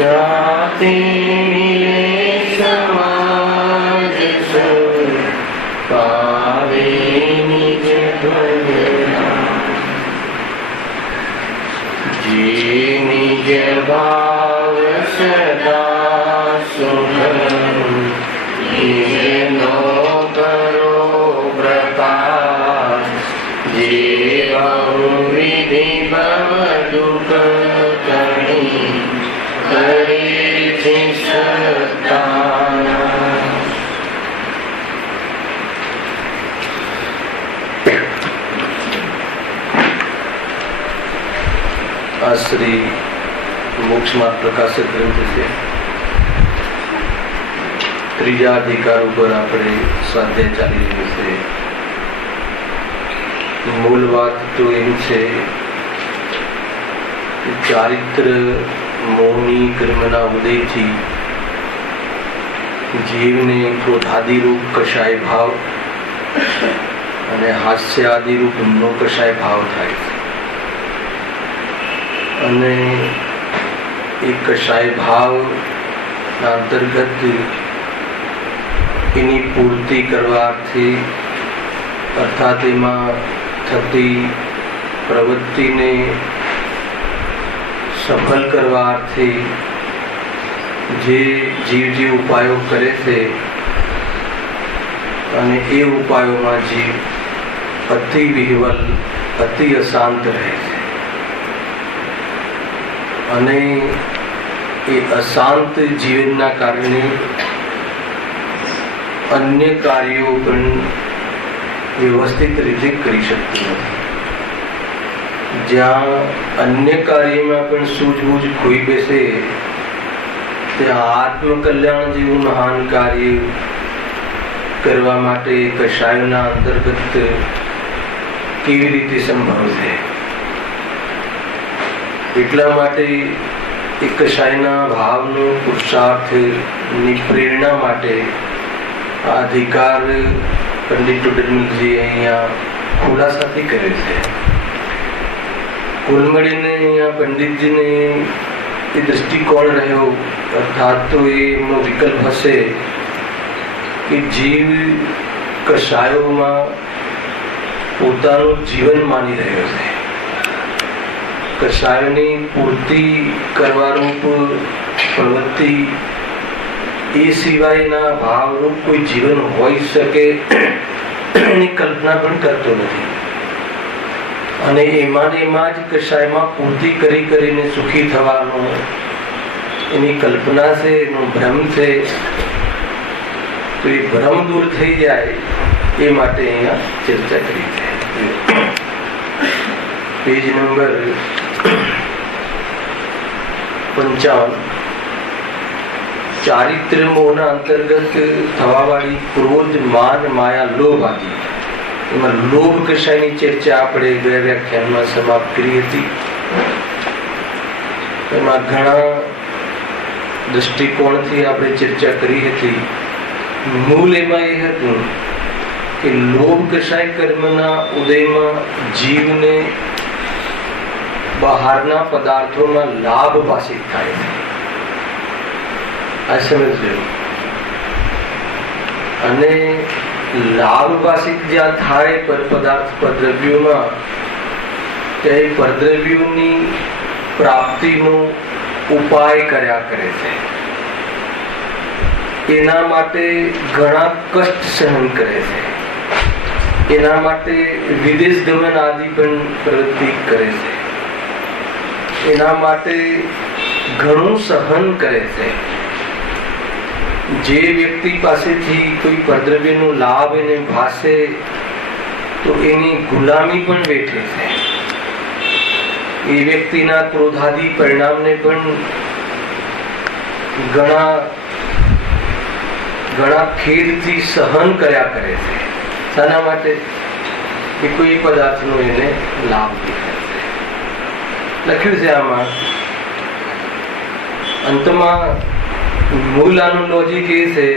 રાતે મિલે સમાજ સૌ પાવે નિજ ભગવાન. જે નિજ ભાવ સદા સુખમ નિજનો કરો પ્રકાશ. જે બહુવિધિ ભવ દુઃખ તણી કરે છે સત્તાના. આ શ્રી મોક્ષ માર્ગ પ્રકાશક ગ્રંથ છે. ત્રીજા અધિકાર ઉપર આપણે સ્વાધ્યાય ચાલી રહ્યું છે. મૂળ વાત તો એમ છે કે ચારિત્ર મોહની કર્મના ઉદયથી જીવને ક્રોધાદિરૂપ કષાય ભાવ અને હાસ્યાદિરૂપ નો કષાય ભાવ થાય છે. અને એ કષાય ભાવ અંતર્ગત એની પૂર્તિ કરવાથી અર્થાત એમાં થતી પ્રવૃત્તિને સફળ કરવાથી જે જીવ ઉપાયો કરે છે અને એ ઉપાયોમાં જીવ અતિ વિહવલ અતિ અશાંત રહે છે. અને એ અશાંત જીવનના કારણે અન્ય કાર્યો પણ વ્યવસ્થિત રીતે કરી શકતું નથી. જ્યાં અન્ય કાર્યમાં પણ સૂઝબૂઝ ખોઈ બેસે ત્યાં આત્મકલ્યાણ જેવું મહાન કાર્ય કરવા માટે કષાયોના અંતર્ગત કેવી રીતે સંભવ છે? એટલા માટે એક કષાયના ભાવનો પુરુષાર્થની પ્રેરણા માટે આ અધિકાર પંડિત ટુડનજી અહીંયા ખુલાસાથી કરે છે. કુલ મળીને અહીંયા પંડિતજીને એ દ્રષ્ટિકોણ રહ્યો, અર્થાત તો એમનો વિકલ્પ હશે કે જીવ કષાયોમાં પોતાનું જીવન માની રહ્યો છે. કષાયોની પૂર્તિ કરવારૂપ પ્રવૃત્તિ એ સિવાયના ભાવરૂપ કોઈ જીવન હોઈ શકે એની કલ્પના પણ કરતો નથી. અને એમાં જ કષાયમાં પૂર્તિ કરીને સુખી થવાનો એની કલ્પના છે, એનો ભ્રમ છે. તો એ ભ્રમ દૂર થઈ જાય એ માટે અહીંયા ચર્ચા કરી છે. Page number 55. ચારિત્ર મોહના અંતર્ગત થવાવાળી ક્રોધ, માન, માયા, લોભ આદિ. એમાં લોભ કષાયની ચર્ચા આપણે ગયા વ્યાખ્યાનમાં સમાપ્ત કરી હતી. એમાં ઘણા દ્રષ્ટિકોણથી આપણે ચર્ચા કરી હતી. મૂળ એમાં એ હતું કે લોભ કષાય કર્મના ઉદયમાં જીવને બહારના પદાર્થોમાં લાભ ભાષિત થાય છે. આ સમજજો. અને લાભ ભાષિત જ્યાં થાય પર પદાર્થ પરદ્રવ્યોમાં, ત્યાં પરદ્રવ્યોની પ્રાપ્તિનો ઉપાય કર્યા કરે છે. એના માટે ઘણા કષ્ટ સહન કરે છે. એના માટે વિદેશ ગમન આદિ પણ પ્રવૃત્તિ કરે છે. એના માટે ઘણું સહન કરે છે. જે વ્યક્તિ પાસેથી કોઈ પરદ્રવ્યનો લાભ એને ભાસે તો એની ગુલામી પણ વેઠે છે. એ વ્યક્તિના ક્રોધાદિ પરિણામને પણ ઘણા ખેદથી સહન કર્યા કરે છે. શાના માટે? કે કોઈ પદાર્થનો એને લાભ દેખાય છે. લખ્યું છે આમાં અંતમાં મૂળ આનું લોજિક એ છે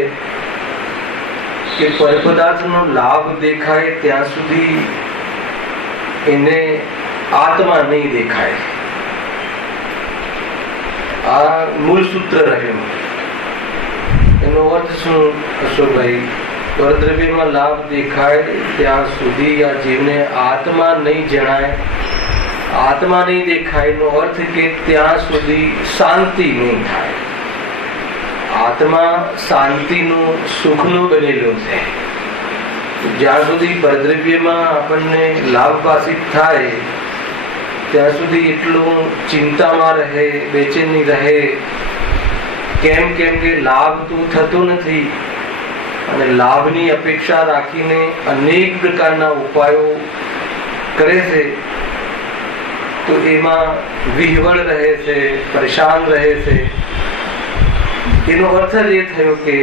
કે પરપદાર્થનો લાભ દેખાય ત્યાં સુધી એને આત્મા નહીં દેખાય. આ મૂળ સૂત્ર રહ્યું. એનો અર્થ શું અશોકભાઈ? પરદ્રવ્યમાં લાભ દેખાય ત્યાં સુધી આ જીવને આત્મા નહીં જણાય, આત્મા નહીં દેખાય નો અર્થ કે ત્યાં સુધી શાંતિ નહીં થાય. આત્મા શાંતિનું સુખનું બનેલું છે. જ્યાં સુધી પરદ્રવ્યમાં આપણને લાભભાષિત થાય ત્યાં સુધી એટલું ચિંતામાં રહે, બેચેની રહે. કેમ કે લાભ તો થતો નથી અને લાભની અપેક્ષા રાખીને અનેક પ્રકારના ઉપાયો કરે છે. તો એમાં વિહવળ રહે છે, પરેશાન રહે છે. એનો અર્થ જ એ થયો કે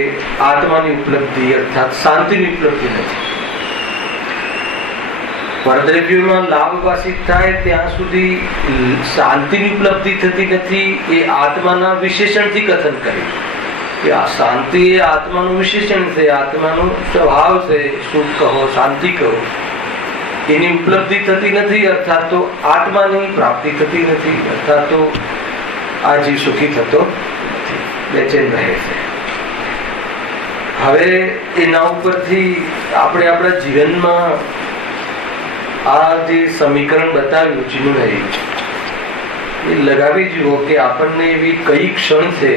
આત્માની ઉપલબ્ધિ અર્થાત શાંતિની ઉપલબ્ધિ નથી. પરદ્રવ્યોમાં લાભભાષિત થાય ત્યાં સુધી શાંતિની ઉપલબ્ધિ થતી નથી. એ આત્માના વિશેષણથી કથન કરે કે આ શાંતિ એ આત્માનું વિશેષણ છે, આત્માનો સ્વભાવ છે. સુખ કહો, શાંતિ કહો, એની ઉપલબ્ધિ થતી નથી અર્થાત તો આત્માની પ્રાપ્તિ થતી નથી અર્થાત તો આ જીવ સુખી થતો નથી, બેચેન રહે છે. હવે એના ઉપરથી આપણે આપણા જીવનમાં આ જે સમીકરણ બતાવ્યું ચિન્મય, એ લગાવી જુઓ કે આપણને એવી કઈ ક્ષણ છે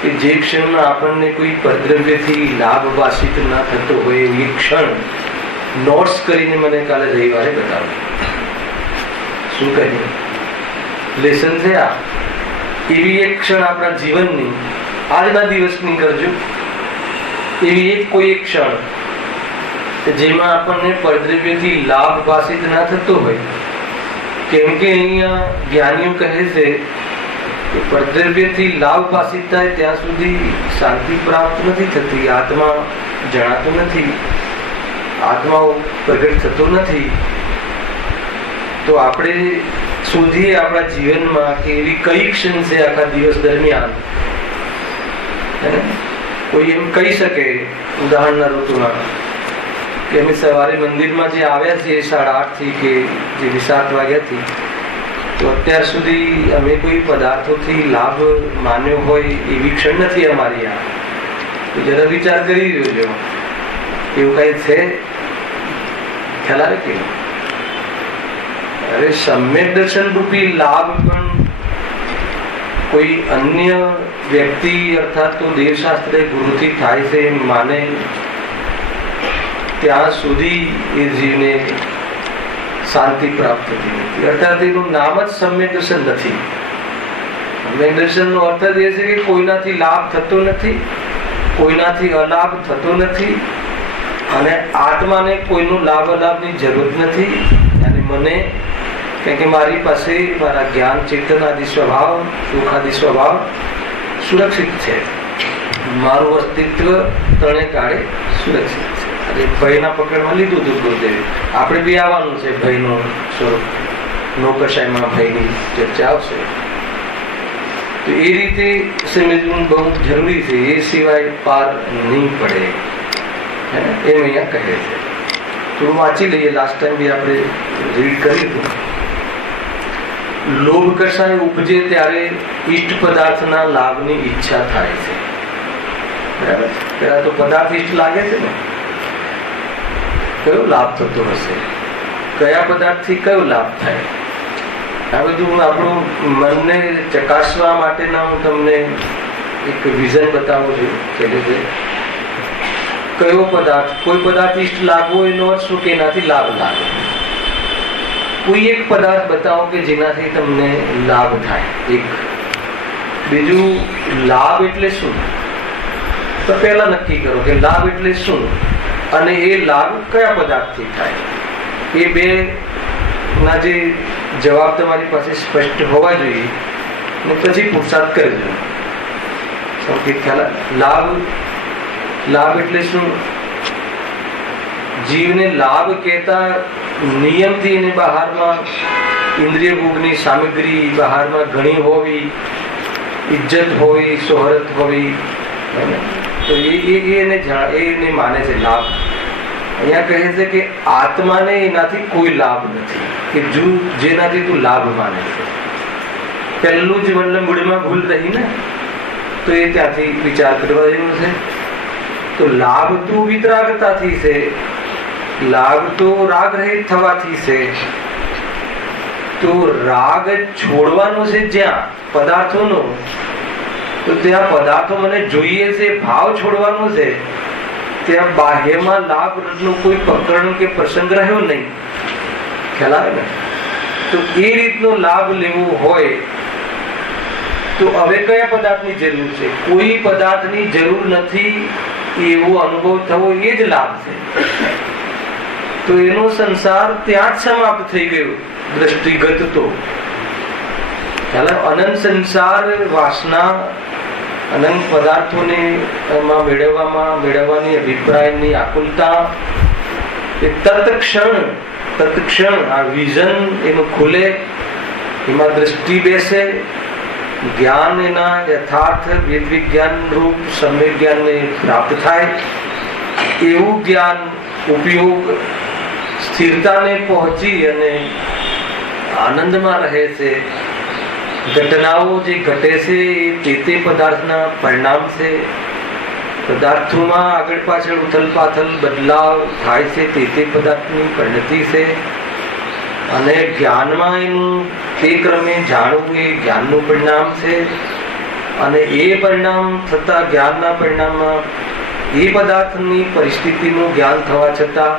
કે જે ક્ષણમાં આપણને કોઈ પરદ્રવ્યથી લાભભાષિત ના થતો હોય એવી ક્ષણ નોટ્સ કરીને મને કાલે રવિવારે બતાવ્યું. શું કહ્યું? લેસન છે આ. એવી એક ક્ષણ આપણા જીવનની આજના દિવસની કરજો, એવી કોઈ એક ક્ષણ જેમાં આપણને પરદ્રવ્યથી લાભભાષિત ના થતો હોય. કેમ કે અહીંયા જ્ઞાનીઓ કહે છે કે પરદ્રવ્યથી લાભભાષિત થાય ત્યાં સુધી શાંતિ પ્રાપ્ત નથી થતી, આત્મા જણાતો નથી, આત્માઓ પ્રગટ થતો નથી. તો આપણે શોધીએ આપણા જીવનમાં કે એવી કઈ ક્ષણ છે આખા દિવસ દરમિયાન. કોઈ એમ કહી શકે ઉદાહરણના રૂપમાં કે અમે સવારે મંદિરમાં જે આવ્યા છીએ 8:30 થી કે જે 7 વાગ્યાથી, તો અત્યાર સુધી અમે કોઈ પદાર્થોથી લાભ માન્યો હોય એવી ક્ષણ નથી અમારી આ. તો જરા વિચાર કરી જોજો, એવું કઈ છે? ખ્યાલ આવે કે અરે સમ્યક દર્શન રૂપી લાભ પણ કોઈ અન્ય વ્યક્તિ અર્થાત તો દેવશાસ્ત્ર ગુરુથી થાય છે એમ માને ત્યાં સુધી એ જીવને શાંતિ પ્રાપ્ત થતી નથી. અર્થાત એનું નામ જ સમ્યક દર્શન નથી. સમ્યક દર્શનનો અર્થ જ એ છે કે કોઈનાથી લાભ થતો નથી, કોઈનાથી અલાભ થતો નથી અને આત્માને કોઈનો લાભ અલાભની જરૂર નથી. અને મને કે મારી પાસે મારા જ્ઞાન ચેતન આદિ સ્વભાવ, સુખ આદિ સ્વભાવ સુરક્ષિત છે, મારું અસ્તિત્વ ત્રણે કાળે સુરક્ષિત છે. અરે ભયના પકડમાં લીધું હતું ગુરુદેવે. આપણે બી આવવાનું છે ભયનું સ્વરૂપ, નૌકશાહીમાં ભયની ચર્ચા આવશે. તો એ રીતે સમજવું બહુ જરૂરી છે, એ સિવાય પાર નહીં પડે એમ અહીંયા કહે છે. થોડું વાંચી લઈએ. લાસ્ટ ટાઈમ બી આપણે રીડ કર્યું હતું. લોભ કશાય ઉપજે ત્યારે ઈષ્ટ પદાર્થના લાભની ઈચ્છા થાય છે. બરાબર? પેલા તો પદાર્થ ઈષ્ટ લાગે છે ને, કયો લાભ થતો હશે, કયા પદાર્થથી કયો લાભ થાય, આ બધું આપણું મનને ચકાસવા માટેના હું તમને એક વિઝન બતાવું છું. કે કયો પદાર્થ, કોઈ પદાર્થ ઈષ્ટ લાગવો એનો અર્થ શું કે એનાથી લાભ લાગે. કોઈ એક પદાર્થ બતાવો કે જેનાથી તમને લાભ થાય. એક બીજું, લાભ એટલે શું? તો પહેલા નક્કી કરો કે લાભ એટલે શું અને એ લાભ કયા પદાર્થથી થાય. એ બે ના જે જવાબ તમારી પાસે સ્પષ્ટ હોવા જોઈએ ને પછી પુરુષાર્થ કરજો. સંકેત ખ્યાલ? લાભ એટલે શું? જીવને લાભ કહેતા નિયમથી એને બહારમાં ઇન્દ્રિય ભોગની સામગ્રી બહારમાં ઘણી હોવી, ઇજ્જત હોવી, શોહરત હોવી, તો એને માને છે લાભ. અહીંયા કહે છે કે આત્માને એનાથી કોઈ લાભ નથી કે જેનાથી તું લાભ માને છે. પહેલું જ મતલબ મૂળમાં ભૂલ રહી ને, તો એ ત્યાંથી વિચાર કરવા જેવું છે. તો લાભ તો વિતરાગતાથી છે, લાભ તો રાગ રહિત થવાથી છે. તો રાગ છોડવાનો છે જ્યાં પદાર્થોનો, તો ત્યાં પદાર્થો મને જોઈએ છે, ભાવ છોડવાનો છે, ત્યાં બાહ્યમાં લાભનો કોઈ પ્રકરણ કે પ્રસંગ રહ્યો નહીં. ખ્યાલ આવે ને? તો એ રીતનો લાભ લેવો હોય તો હવે કયા પદાર્થની જરૂર છે? કોઈ પદાર્થની જરૂર નથી એવો અનુભવ થવો એ જ લાભ છે. તો એનો સંસાર ત્યાં જ સમાપ્ત થઈ ગયો દ્રષ્ટિગત. તો અનંત સંસાર વાસના અનંત પદાર્થોને મેળવવાની અભિપ્રાયની આકુલતા, એ તત્ક્ષણ આ વિઝન એનું ખુલે, એમાં દ્રષ્ટિ બેસે, જ્ઞાન એના યથાર્થ વેદ વિજ્ઞાન રૂપ સમ્યક જ્ઞાનને પ્રાપ્ત થાય. એવું જ્ઞાન ઉપયોગ સ્થિરતાને પહોંચી અને આનંદમાં રહે છે. ઘટનાઓ જે ઘટે છે એ તે પદાર્થના પરિણામ છે. પદાર્થોમાં આગળ પાછળ ઉથલ પાથલ બદલાવ થાય છે તે પદાર્થની પરિણતિ છે. અને જ્ઞાનમાં એનું તે ક્રમે જાણવું એ જ્ઞાનનું પરિણામ છે. અને એ પરિણામ થતા જ્ઞાનના પરિણામમાં એ પદાર્થની પરિસ્થિતિનું જ્ઞાન થવા છતાં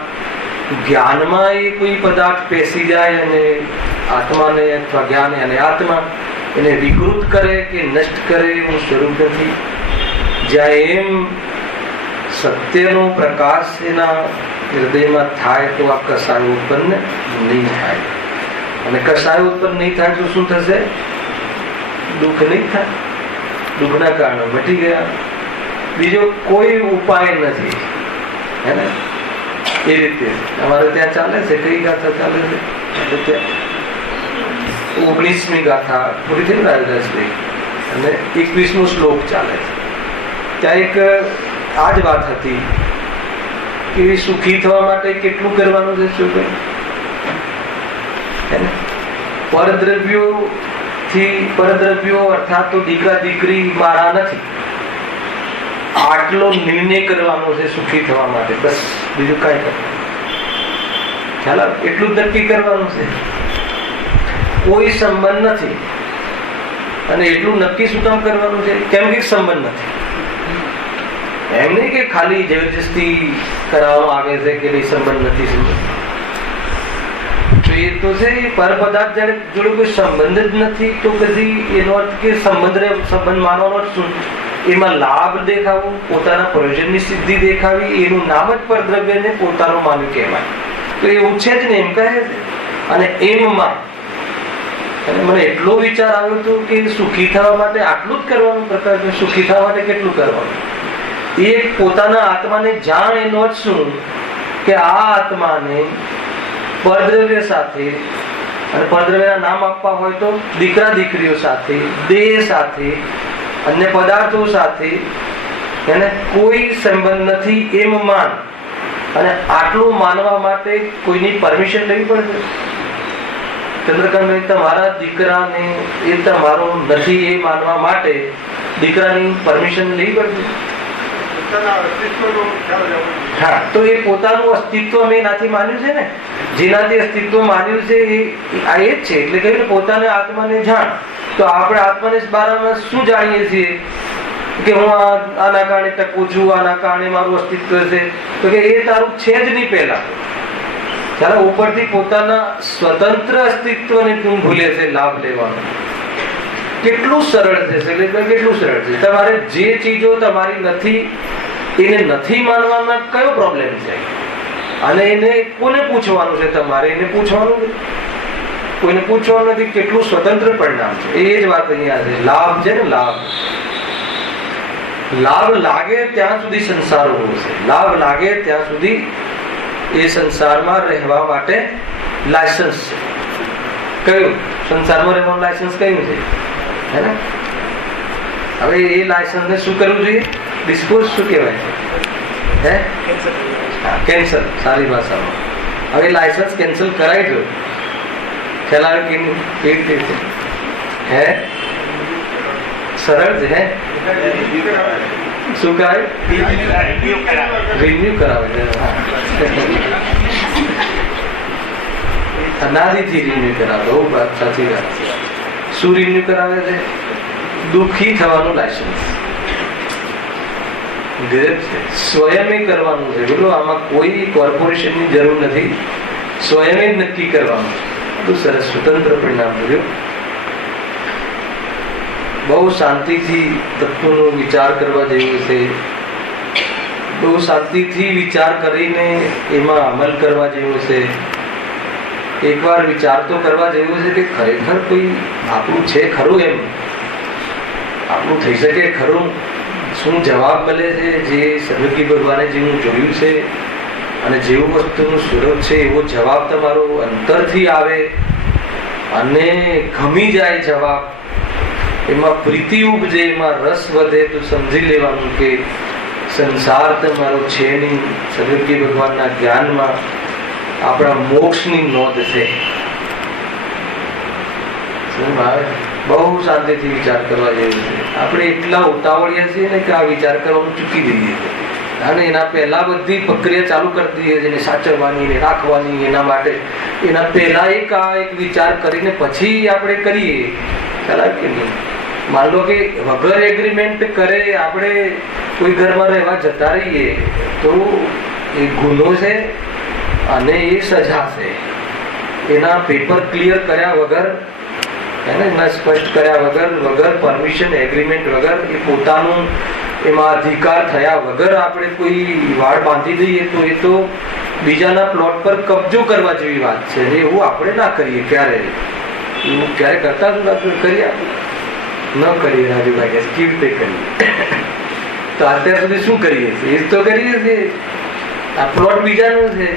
જ્ઞાનમાં એ કોઈ પદાર્થ પેસી જાય અને આત્માને અથવા જ્ઞાન અને આત્મા એને વિકૃત કરે કે નષ્ટ કરે એવું સ્વરૂપ નથી. જ્યાં એમ સત્યનો પ્રકાશ એના હૃદયમાં થાય તો આ કસાય ઉત્પન્ન નહીં થાય. અને કસાય ઉત્પન્ન નહીં થાય તો શું થશે? દુઃખ નહીં થાય. દુઃખના કારણો મટી ગયા. બીજો કોઈ ઉપાય નથી. હે ને? એ રીતે અમારે ત્યાં ચાલે છે. કઈ ગાથા ચાલે છે? ત્યાં 19મી ગાથા પૂરી થઈ રાયદાસભાઈ અને 21મો શ્લોક ચાલે છે. ત્યાં એક આ જ વાત હતી કે સુખી થવા માટે કેટલું કરવાનું છે? શું કરે? પરદ્રવ્યો અર્થાત તો દીકરા દીકરી મારા નથી, આટલો નિર્ણય કરવાનો છે સુખી થવા માટે. બસ બીજું કઈ કરવાનું. ખ્યાલ આવે? એટલું જ નક્કી કરવાનું છે. કોઈ સંબંધ નથી. અને એટલું નક્કી શું કામ કરવાનું છે? કેમ કે સંબંધ નથી. એમ નહીં કે ખાલી જબરજસ્તી કરાવવામાં આવે છે કે સંબંધ નથી. તો એ તો છે પર પદાર્થ જોડે કોઈ સંબંધ જ નથી. તો પછી એનો અર્થ કે સંબંધ માનવાનો શું? એમાં લાભ દેખાવું, પોતાના પ્રયોજનની સિદ્ધિ દેખાવી, એનું નામ જ પરદ્રવ્યને પોતાનું માનવું કહેવાય. તો એવું છે જ ને, એમ કહે છે. અને એમમાં મને એટલો વિચાર આવ્યો હતો કે સુખી થવા માટે આટલું જ કરવાનું. પ્રકાર સુખી થવા માટે કેટલું કરવાનું? એ પોતાના આત્માને જાણ. એનો અર્થ શું? કે આ આત્માને પરદ્રવ્ય સાથે, અને પરદ્રવ્યના નામ આપવા હોય તો દીકરા દીકરીઓ સાથે, દેહ સાથે, અન્ય પદાર્થો સાથે એને કોઈ સંબંધ નથી એમ માન. અને આટલું માનવા માટે કોઈની પરમિશન લેવી પડશે. ચંદ્રકાંતભાઈ, તમારા દીકરાને એ તમારો નથી એ માનવા માટે દીકરાની પરમિશન લેવી પડશે. હા, તો એ પોતાનું અસ્તિત્વ મેં એનાથી માન્યું છે ને. જેનાથી અસ્તિત્વ માન્યું છે એ આ એ જ છે. એટલે કહ્યું ને પોતાના આત્માને જાણ. તો આપણે આત્માને બારામાં શું જાણીએ છીએ? કે હું આના કારણે ટકું છું, આના કારણે મારું અસ્તિત્વ છે. તો કે એ તારું છે જ નહીં પહેલા. ત્યારે ઉપરથી પોતાના સ્વતંત્ર અસ્તિત્વને તું ભૂલે છે લાભ લેવાનો. કેટલું સરળ છે. કેટલું સરળ છે. તમારે જે ચીજો તમારી નથી એને નથી માનવામાં કયો પ્રોબ્લેમ છે? અને એને કોને પૂછવાનું છે? તમારે એને પૂછવાનું છે. કોઈને પૂછવાનું નથી. કેટલું સ્વતંત્ર પરિણામ છે. એ જ વાત અહીંયા છે. લાભ છે ને, લાભ લાગે ત્યાં સુધી સંસાર ઉભો છે. લાભ લાગે ત્યાં સુધી એ સંસારમાં રહેવા માટે લાયસન્સ છે. કયું સંસારમાં રહેવાનું લાયસન્સ કયું છે? હે ને? હવે એ લાયસન્સ ને શું કરવું જોઈએ? ડિસ્પોઝ શું કહેવાય છે? કેન્સલ. સારી ભાષામાં. હવે લાયસન્સ કેન્સલ કરાવી દો. ખ્યાલ આવે કે હે સરળ છે. શું કરાવે? રિન્યુ કરાવે છે. અનાદિથી રિન્યુ કરાવે. બહુ વાત સાચી વાત છે. શું રિન્યુ કરાવે છે? દુઃખી થવાનું લાયસન્સ. સ્વયં કરવાનું છે. બોલો, આમાં કોઈ કોર્પોરેશનની જરૂર નથી. સ્વયં જ નક્કી કરવાનું છે. બહુ સરસ સ્વતંત્ર પરિણામ મળ્યું. બહુ શાંતિથી તત્વનો વિચાર કરવા જેવું છે. બહુ શાંતિથી વિચાર કરીને એમાં અમલ કરવા જેવો છે. એકવાર વિચાર તો કરવા જેવું છે કે ખરેખર કોઈ આપણું છે ખરું, એમ આપણું થઈ શકે ખરું? શું જવાબ મળે છે? જે સર્વજ્ઞ ભગવાને જેવું જોયું છે અને જેવું વસ્તુનું સ્વરૂપ છે એવો જવાબ તમારો અંતરથી આવે અને ગમી જાય જવાબ, એમાં પ્રીતિ ઉપજે, એમાં રસ વધે, તો સમજી લેવાનું કે સંસાર તમારો છે નહીં. સર્વજ્ઞ ભગવાનના જ્ઞાનમાં આપણા મોક્ષની નોંધ છે. બહુ શાંતિથી વિચાર કરવા જેવું છે. આપણે એટલા ઉતાવળિયા છીએ ને કે આ વિચાર કરવાનું ચૂકી દઈએ અને એના પહેલા બધી પ્રક્રિયા ચાલુ કરી દઈએ છીએ, એને સાચવવાની, એને રાખવાની. એના માટે એના પહેલા એક વિચાર કરીને પછી આપણે કરીએ. ખ્યાલ કે નહીં? માન લો કે વગર એગ્રીમેન્ટ કરે આપણે કોઈ ઘરમાં રહેવા જતા રહીએ તો એ ગુનો છે અને એ સજા છે. એના પેપર ક્લિયર કર્યા વગર, એના સ્પષ્ટ કર્યા વગર પરમિશન એગ્રીમેન્ટ વગર, એ પોતાનું એમાં અધિકાર થયા વગર આપણે કોઈ વાડ બાંધી દઈએ તો એ તો બીજાના પ્લોટ પર કબજો કરવા જેવી વાત છે. એવું આપણે ના કરીએ. ક્યારે એવું ક્યારે કરતા કરીએ? ન કરીએ. રાજુભાઈ કે કેવી રીતે કરીએ? તો અત્યાર સુધી શું કરીએ છીએ? એ તો કરીએ છીએ. આ પ્લોટ બીજાનો છે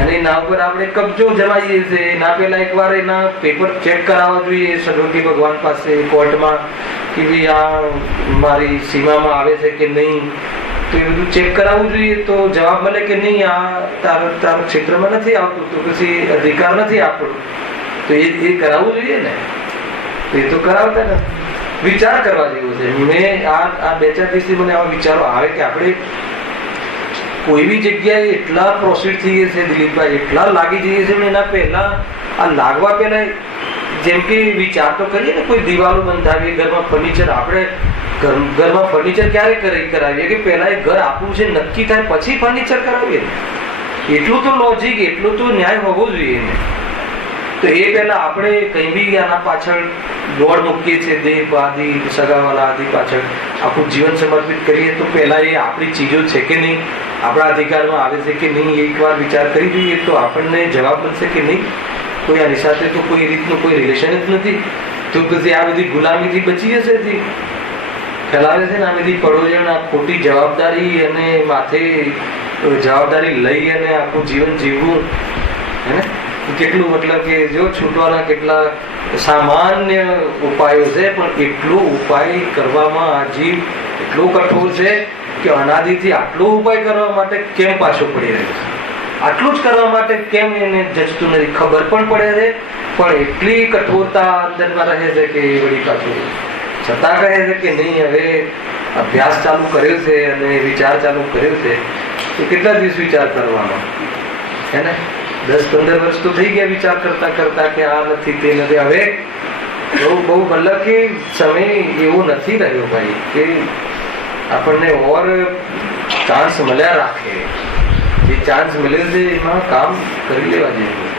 અને એના ઉપર આપણે કબજો જમાઈએ છીએ. એના પહેલા એકવાર એના પેપર ચેક કરાવવા જોઈએ સર્વજ્ઞ ભગવાન પાસે, કોર્ટમાં, કે ભાઈ આ મારી સીમામાં આવે છે કે નહીં. તો એ બધું ચેક કરાવવું જોઈએ. તો જવાબ મળે કે નહીં, આ તારા ક્ષેત્રમાં નથી આવતું, તો પછી અધિકાર નથી આપણો. તો એ કરાવવું જોઈએ ને. તો એ તો કરાવતા નથી. વિચાર કરવા જેવું છે. મેં આ 2-4 દિવસથી મને આવા વિચારો આવે કે આપણે કોઈ બી જગ્યાએ એટલા પ્રોસીડ થઈએ છે દિલીપભાઈ, એટલા લાગી જઈએ છે. એના પહેલા આ લાગવા પહેલા જેમ કે વિચાર તો કરીએ ને, કોઈ દિવાલો બંધાવીએ, ઘરમાં ફર્નિચર, આપણે ઘરમાં ફર્નિચર ક્યારે કરાવીએ કે પહેલા એ ઘર આપણું છે નક્કી થાય પછી ફર્નિચર કરાવીએ. એટલું તો લોજિક, એટલું તો ન્યાય હોવો જોઈએ ને. તો એ પહેલા આપણે કઈ બી આના પાછળ દોડ મૂકીએ છીએ, દેહ આદિ, સગાવાલા આદિ પાછળ આખું જીવન સમર્પિત કરીએ, તો પહેલા એ આપણી ચીજો છે કે નહીં, આપણા અધિકારમાં આવે છે કે નહીં, એકવાર વિચાર કરી જોઈએ તો આપણને જવાબ મળશે કે નહીં. કોઈ આની સાથે તો કોઈ રીતનું કોઈ રિલેશન જ નથી, તો પછી આ બધી ગુલામીથી બચી જશે. ખ્યાલ આવે છે ને? આ બધી પડોજણ, આ ખોટી જવાબદારી અને માથે જવાબદારી લઈ અને આખું જીવન જીવવું, હે ને? કેટલું, મતલબ કે જો છૂટવાના કેટલા સામાન્ય ઉપાયો છે, પણ એટલો ઉપાય કરવામાં આ જીવ એટલો કઠોર છે કે અનાદિથી આટલો ઉપાય કરવા માટે કેમ પાછો પડી રહ્યો છે? આટલું જ કરવા માટે કેમ એને જચતું નથી? ખબર પણ પડે છે, પણ એટલી કઠોરતા અંદરમાં રહે છે કે એ વળી પાછું છતાં કહે છે કે નહીં, હવે અભ્યાસ ચાલુ કર્યો છે અને વિચાર ચાલુ કર્યો છે, તો કેટલા દિવસ વિચાર કરવાનો, હે ને? 10-15 વર્ષ તો થઈ ગયા વિચાર કરતા કરતા કે આ નથી, તે નથી. હવે બહુ મતલબ કે સમય એવો નથી રહ્યો ભાઈ કે આપણને ઓર ચાન્સ મળ્યા રાખે. જે ચાન્સ મળ્યો છે એમાં કામ કરી લેવા જેવું.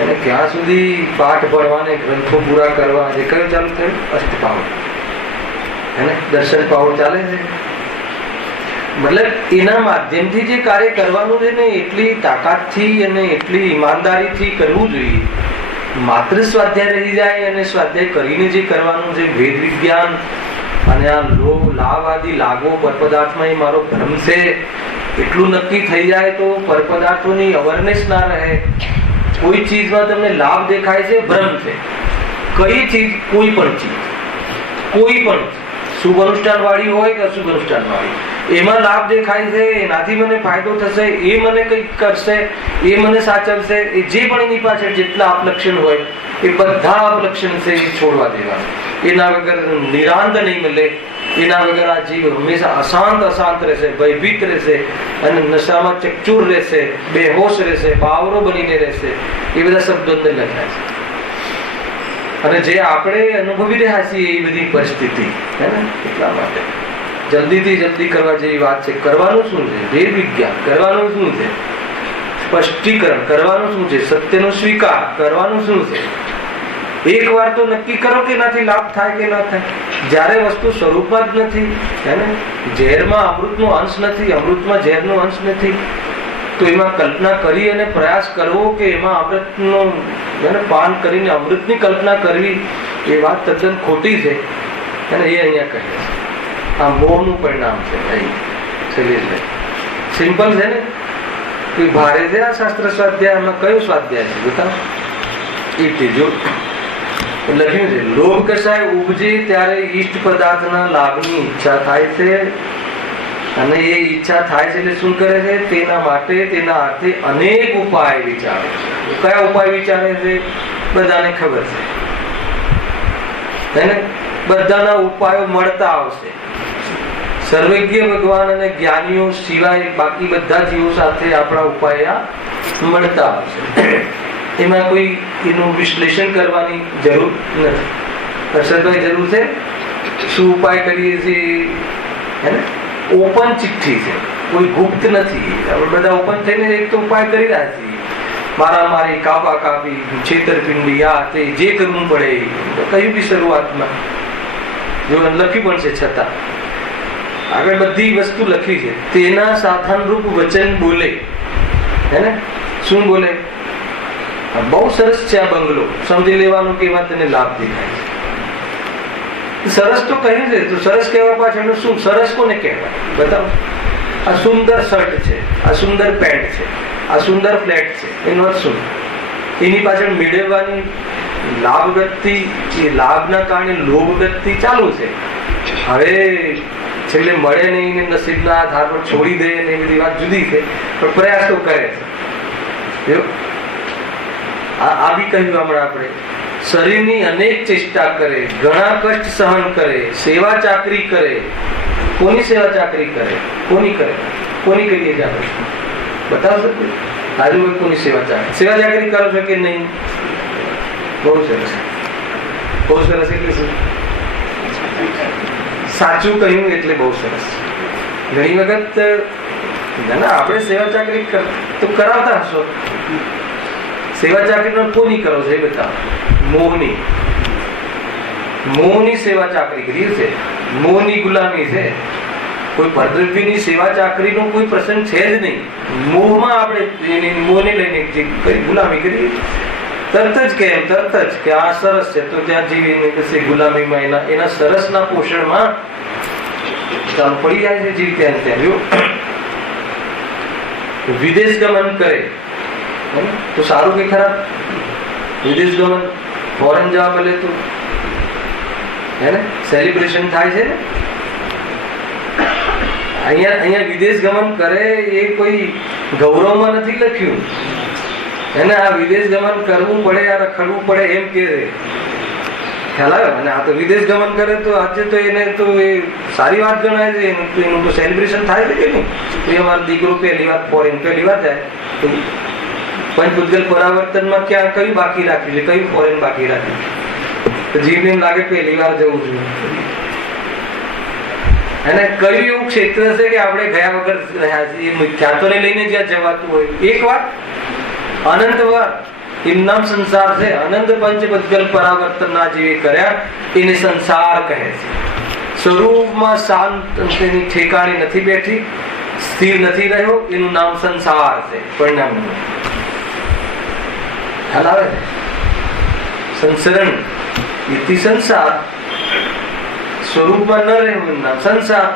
અને ક્યાં સુધી પાઠ ભણવાને, ગ્રંથો પૂરા કરવા, જે કયું ચાલુ થયું? અષ્ટપાવડ, હે ને? દર્શન પાવડ ચાલે છે. મતલબ એના માધ્યમથી જે કાર્ય કરવાનું છે ને, એટલી તાકાતથી અને એટલી ઈમાનદારીથી કરવું જોઈએ. માત્ર સ્વાધ્યાય રહી જાય અને સ્વાધ્યાય કરીને જે કરવાનું છે, વેદ વિજ્ઞાન અને આ લાભ આદિ લાગો પરપદાર્થમાં એ મારો ભ્રમ છે એટલું નક્કી થઈ જાય તો પરપદાર્થોની અવેરનેસ ના રહે. કોઈ ચીજમાં તમને લાભ દેખાય છે, ભ્રમ છે. કઈ ચીજ? કોઈ પણ ચીજ, કોઈ પણ શુભ અનુષ્ઠાન વાળી હોય કે અશુભ અનુષ્ઠાન વાળી, એમાં લાભ દેખાય છે, એનાથી મને ફાયદો થશે, એ મને કંઈક કરશે, એ મને સાચવશે, એ જે પણ એની પાછળ જેટલા આપલક્ષણ હોય એ બધા અપલક્ષણ છે એ છોડવા દેવાના. એના વગર નિરાંત નહીં મળે. એના વગર આ જીવ હંમેશા અશાંત રહેશે, ભયભીત રહેશે અને નશામાં ચકચૂર રહેશે, બેહોશ રહેશે, બાવરો બનીને રહેશે. એ બધા શબ્દો અંદર લખાય છે. અને જે આપણે અનુભવી રહ્યા છીએ એ બધી પરિસ્થિતિ હે ને, એટલા માટે જલ્દી કરવા જેવી વાત છે. કરવાનું શું છે? વેદ વિજ્ઞાન કરવાનું શું છે? સ્પષ્ટીકરણ કરવાનું શું છે? સત્યનો સ્વીકાર કરવાનું શું છે? એક વાર તો નક્કી કરો કે એનાથી લાભ થાય કે ના થાય. જ્યારે વસ્તુ સ્વરૂપમાં જ નથી હે ને, ઝેરમાં અમૃતનો અંશ નથી, અમૃતમાં ઝેરનો અંશ નથી, તો એમાં કલ્પના કરી અને પ્રયાસ કરવો કે એમાં અમૃતનો પાન કરીને અમૃતની કલ્પના કરવી એ વાત તદ્દન ખોટી છે. અને એ અહીંયા કહે છે આ મોહનું પરિણામ છે. સિમ્પલ છે ને, કોઈ ભારે છે આ શાસ્ત્ર સ્વાધ્યાયમાં. કયું સ્વાધ્યાય છે બતાવો? એ ત્રીજો લખ્યું છે. લોભ કશાય ઉપજે ત્યારે ઈષ્ટ પદાર્થના લાભની ઈચ્છા થાય છે. અને એ ઈચ્છા થાય છે એટલે શું કરે છે? તેના માટે તેના અર્થે અનેક ઉપાય વિચારે છે. કયા ઉપાય વિચારે છે? બધાને ખબર છે ને, બધાના ઉપાયો મળતા આવશે. સર્વજ્ઞ ભગવાન અને જ્ઞાનીઓ સિવાય બાકી બધા જીવો સાથે આપણા ઉપાય મળતા આવશે. એમાં કોઈ એનું વિશ્લેષણ કરવાની જરૂર નથી. હર્ષદભાઈ જરૂર છે શું ઉપાય કરીએ છીએ હે ને? ઓપન ચિઠ્ઠી છે, કોઈ ગુપ્ત નથી. આપણે બધા ઓપન થઈને એક તો ઉપાય કરી રહ્યા છીએ. મારામારી, કાપા કાપી, છેતરપિંડી, આ તે જે કરવું પડે કહ્યું બી શરૂઆતમાં જો લખ્યું પણ છે, છતાં આગળ બધી વસ્તુ લખી છે. તેના સાધનરૂપ વચન બોલે હે ને. શું બોલે? બહુ સરસ છે આ બંગલો, સમજી લેવાનું કે એમાં તને લાભ દેખાય છે. સરસ તો કહ્યું છે, તો સરસ કહેવા પાછળનું શું? સરસ કોને કહેવાય બતાવો? આ સુંદર શર્ટ છે, આ સુંદર પેન્ટ છે, આ સુંદર ફ્લેટ છે, એનો અર્થ શું? એની પાછળ મેળવવાની લાભ વ્યક્તિ, એ લાભના કારણે લોભ વ્યક્તિ ચાલુ છે. હવે છેલ્લે મળે નહીં ને નસીબના આધાર પર છોડી દે ને એ બધી વાત જુદી છે, પણ પ્રયાસ તો કરે છે. આ બી કહ્યું હમણાં આપણે. શરીરની અનેક ચેષ્ટા કરે, ઘણા કષ્ટ સહન કરે, સેવા ચાકરી કરે. કોની સેવા ચાકરી કરે? કોની કરે? કોની કરીએ ચાકરી? બતાવશો આજુ કોની સેવા ચાકરી કરો છો કે નહીં? બહુ સરસ, બહુ સરસ. એટલે શું? સાચું કહ્યું એટલે બહુ સરસ. ઘણી વખત આપણે સેવા ચાકરી તો કરાવતા હશો. સેવા ચાકરી કોની કરો છો એ બતાવો? મોહની સેવા ચાકરી કરી છે, મોહની ગુલામી છે. કોઈ પરદ્રવ્યની સેવા ચાકરીનો કોઈ પ્રસંગ છે જ નહીં. મોહમાં આપણે મોહને લઈને ગુલામી કરી. તરત જ કે આ સરસ છે તો ત્યાં જીવીને કશે ગુલામીમાં એના સરસના પોષણમાં ચાલુ પડી જાય છે જીવ ત્યાં ત્યાં. વિદેશ ગમન કરે તો સારું કે ખરાબ? વિદેશ ગમન, ફોરેન જવા મળે તો હે ને, સેલિબ્રેશન થાય છે ને. અહીંયા વિદેશ ગમન કરે એ કોઈ ગૌરવમાં નથી લખ્યું એને. આ વિદેશ ગમન કરવું પડે, આ રખડવું પડે એમ કે ખ્યાલ આવે. અને આ તો વિદેશ ગમન કરે તો આજે તો એને તો એ સારી વાત ગણાય છે. એનું તો સેલિબ્રેશન થાય છે કે નહીં? એ અમારો દીકરો પહેલી વાર ફોરેન પહેલી વાર જાય તો પંચભૂતગલ પરાવર્તનમાં ક્યાં કયું બાકી રાખ્યું છે, કયું ફોરેન બાકી રાખ્યું? તો જીવને એમ લાગે પહેલી વાર જવું જોઈએ. અને કયું એવું ક્ષેત્ર છે કે આપણે ગયા વગર રહ્યા છીએ? ખ્યાતોને લઈને જ્યાં જવાતું હોય એક વાર અનંત વાર એનું નામ સંસાર છે. અનંત પંચભૂતગલ પરાવર્તનના જે કર્યા એને સંસાર કહે છે. સ્વરૂપમાં શાંત તેની ઠેકાણી નથી બેઠી, સ્થિર નથી રહ્યો, એનું નામ સંસાર છે. પરિણામ ખ્યાલ આવે છે? સંસરણ ઇતિ સંસાર. સ્વરૂપમાં ન રહેવું એનું નામ સંસાર.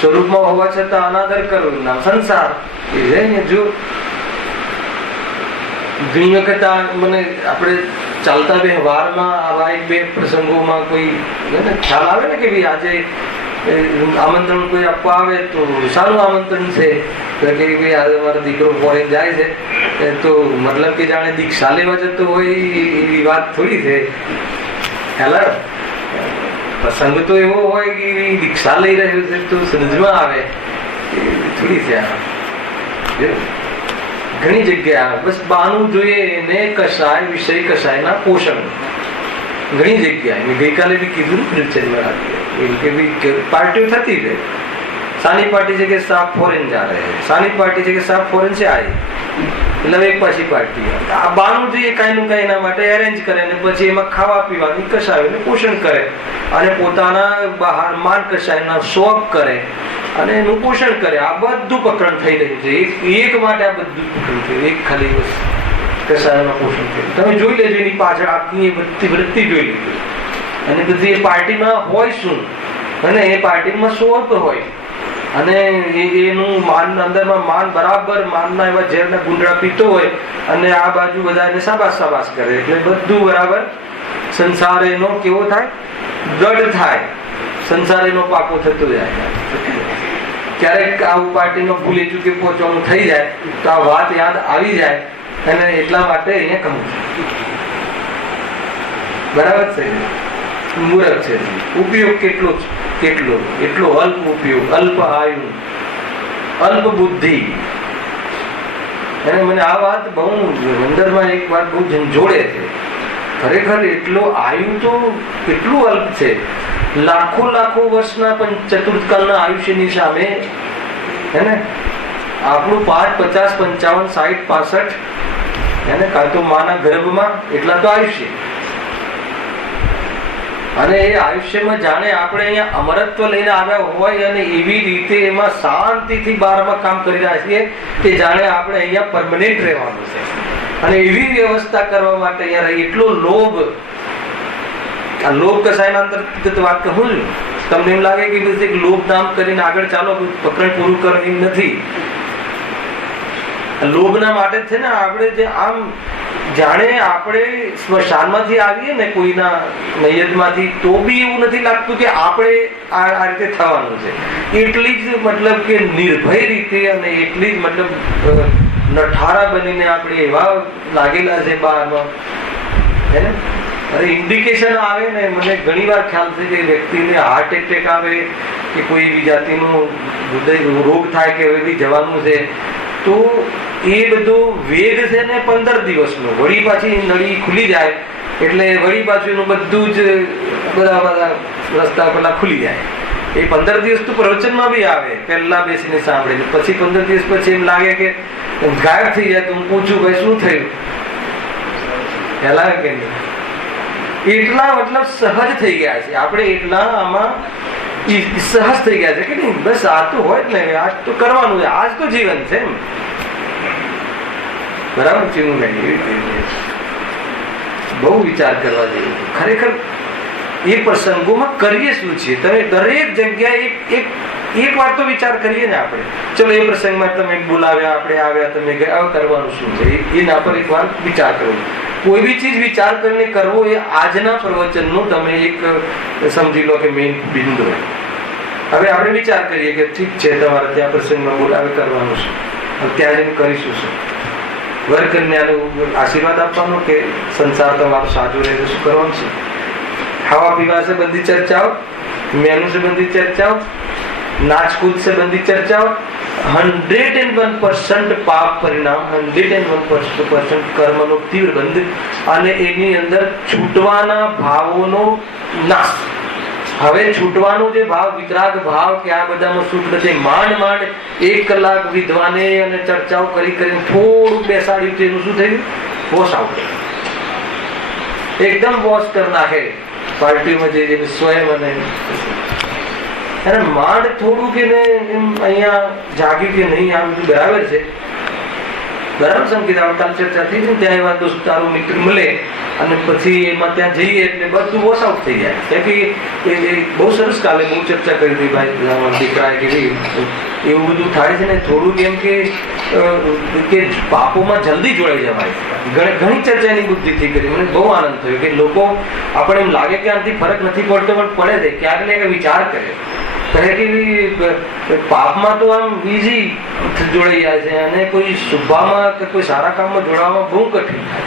સ્વરૂપમાં હોવા છતાં અનાદર કરવું એનું નામ સંસાર. એ જો ઘણી વખત મને આપણે ચાલતા વ્યવહારમાં આવા એક બે પ્રસંગોમાં કોઈ ખ્યાલ આવે ને કે ભાઈ આજે આમંત્રણ કોઈ આપવા આવે તો સારું આમંત્રણ છે કે ભાઈ આજે મારો દીકરો ફોરેન જાય છે તો મતલબ કે જાણે દીક્ષા લેવા જતો હોય એવી વાત થોડી છે. હેલા પ્રસંગ તો એવો હોય કે દીક્ષા લઈ રહ્યો છે તો સમજમાં આવે થોડી છે. ઘણી જગ્યા બસ બાનું જોઈએ ને કશાય વિષય કશાયના પોષણ. ઘણી જગ્યાએ મેં ગઈકાલે બી કીધું કે પાર્ટીઓ થતી રહે. सानी पार्टी जगह साहब फॉरेन जा रहे हैं, सानी पार्टी जगह साहब फॉरेन से आए એટલે એક પાછી પાર્ટી આ બાનું જે કાંઈ નું કાંઈ એના માટે એરેન્જ કરે ને પછી એમાં ખાવા પીવાની કશાય ને પોષણ કરે અને પોતાના બહાર માન કશાયના શોખ કરે અને એનું પોષણ કરે. આ બધું પ્રકરણ થઈ રહ્યું છે. એક માટે આ બધું પ્રકરણ થયું. એક ખાલી કશાયના પોષણ થયું. તમે જોઈ લેજો એની પાછળ આખી એ બધી વૃત્તિ જોઈ લેજો. અને બધી એ પાર્ટીમાં હોય શું અને એ પાર્ટીમાં શોખ હોય અને એનું માન અંદરમાં માન બરાબર માનના એવા ઝેરના ગુંડળા પીતો હોય અને આ બાજુ બધા એને શાબાશ શાબાશ કરે એટલે બધું બરાબર. સંસાર એનો કેવો થાય? દઢ થાય. સંસાર એનો પાકો થતો જાય. ક્યારેક આવું પાર્ટીમાં ભૂલી ચૂકી પહોંચવાનું થઈ જાય તો આ વાત યાદ આવી જાય અને એટલા માટે અહીંયા કહું છું. બરાબર છે? મૂર્ખ છે. ઉપયોગ કેટલો એટલો અલ્પ ઉપયોગ, અલ્પ આયુ, અલ્પ બુદ્ધિ. અને મને આ વાત બહુ અંદરમાં એક વાત બહુ ઝંઝોળે છે. ખરેખર એટલો આયુ તો કેટલું અલ્પ છે. લાખો વર્ષના ચતુર્થકાળના આયુષ્યની સામે હે ને આપણું 5, 50, 55, 60, 65 હે ને કાં તો માના ગર્ભમાં એટલા તો આયુષ્ય. અને એ આયુષ્યમાં જાણે આપણે અહીંયા અમરત્વ લઈને આવ્યા હોય અને એવી રીતે એમાં શાંતિથી બારમાં કામ કરી રહ્યા છીએ કે જાણે આપણે અહીંયા પરમનન્ટ રહેવાનું છે. અને એવી વ્યવસ્થા કરવા માટે અહીંયા એટલો લોભ. આ લોભ કસાયના અંતર્ગત વાત કહું છું. તમને એમ લાગે કે એક લોભ નામ કરીને આગળ ચાલો પ્રકરણ પૂરું કરવું નથી. લોભના માટે છે ને આપણે જે આમ જાણે આપણે સ્મશાનમાંથી આવીએ ને કોઈના મૈયતમાંથી તો બી એવું નથી લાગતું કે આપણે આ રીતે થવાનું છે. એટલી જ મતલબ કે નિર્ભય રીતે અને એટલી જ મતલબ નઠારા બનીને આપણે એવા લાગેલા છે બહારમાં હે ને. અરે ઇન્ડિકેશન આવે ને મને ઘણી વાર ખ્યાલ છે કે વ્યક્તિને હાર્ટ એટેક આવે કે કોઈ એવી જાતિનો હૃદય રોગ થાય કે હવે જવાનું છે તો એ બધો વેગ છે ને 15 દિવસનો. વળી પાછી નળી ખુલી જાય એટલે વળી પાછું એનું બધું જ બધા રસ્તા પેલા ખુલી જાય. એ 15 દિવસ તો પ્રવચનમાં બી આવે પહેલા બેસીને સાંભળીને. પછી 15 દિવસ પછી એમ લાગે કે ગાયબ થઈ જાય તો હું પૂછું ભાઈ શું થયું પહેલા કે નહીં. એટલા મતલબ સહજ થઈ ગયા છે આપણે. એટલા આમાં સહજ થઈ ગયા છે કે નહીં બસ આ તો હોય જ ને આજ તો કરવાનું છે. આજ તો જીવન છે એમ. બરાબર છે? હું નહીં બહુ વિચાર કરવા જોઈએ ખરેખર એ પ્રસંગોમાં કરીએ શું છીએ. તમે દરેક જગ્યાએ એક વાર તો વિચાર કરીએ ને આપણે. ચલો એ પ્રસંગમાં તમે બોલાવ્યા, આપણે આવ્યા, તમે ગયા, કરવાનું શું છે એના પર એક વાર વિચાર કરવો. કોઈ બી ચીજ વિચાર કરીને કરવો એ આજના પ્રવચનનો તમે એક સમજી લો કે મેઇન બિંદુ. હવે આપણે વિચાર કરીએ કે ઠીક છે તમારે ત્યાં પ્રસંગમાં બોલાવે કરવાનું છે, ત્યાં જઈને કરીશું શું? વર કન્યાને આશીર્વાદ આપવાનો કે સંસાર તમારો સાજો રહે શું કરવાનું છે? ખાવા પીવા સંબંધી ચર્ચાઓ, મેનુ સંબંધી ચર્ચાઓ, નાચ કૂદ સંબંધી ચર્ચાઓ, 101% પાપ પરિણામ, 101% કર્મનો તીવ્ર બંધ અને એની અંદર છૂટવાના ભાવોનો નાશ. હવે છૂટવાનો જે ભાવ વિતરાગ ભાવ કે આ બધામાં સુખ નથી. માંડ 1 કલાક વિદ્વાને અને ચર્ચાઓ કરીને થોડું બેસાડ્યું તો એનું શું થયું? Wash out. એકદમ વોશ કરી નાખે પાર્ટીમાં જે સ્વયં અને માંડ થોડું કે અહીંયા જાગ્યું કે નહીં આ બધું બરાબર છે. બરાબર સંકેત આવતા ચર્ચા થઈ છે ત્યાં એવા દોસ્તારો મિત્ર મળે અને પછી એમાં ત્યાં જઈએ એટલે બધું વોશ આઉટ થઈ જાય. કે એ બહુ સરસ કાલે બહુ ચર્ચા કરી હતી ભાઈ દીકરાએ કે એવું બધું થાય છે ને થોડું કેમ કે પાપોમાં જલ્દી જોડાઈ જવાય. ઘણી ચર્ચા એની બુદ્ધિથી કરી. મને બહુ આનંદ થયો કે લોકો આપણે એમ લાગે કે આનાથી ફરક નથી પડતો પણ પડે છે. ક્યાંક ને વિચાર કરે કહે કે પાપમાં તો આમ ઈઝી જોડાઈ જાય છે અને કોઈ શુભમાં કે કોઈ સારા કામમાં જોડાવામાં બહુ કઠિન થાય.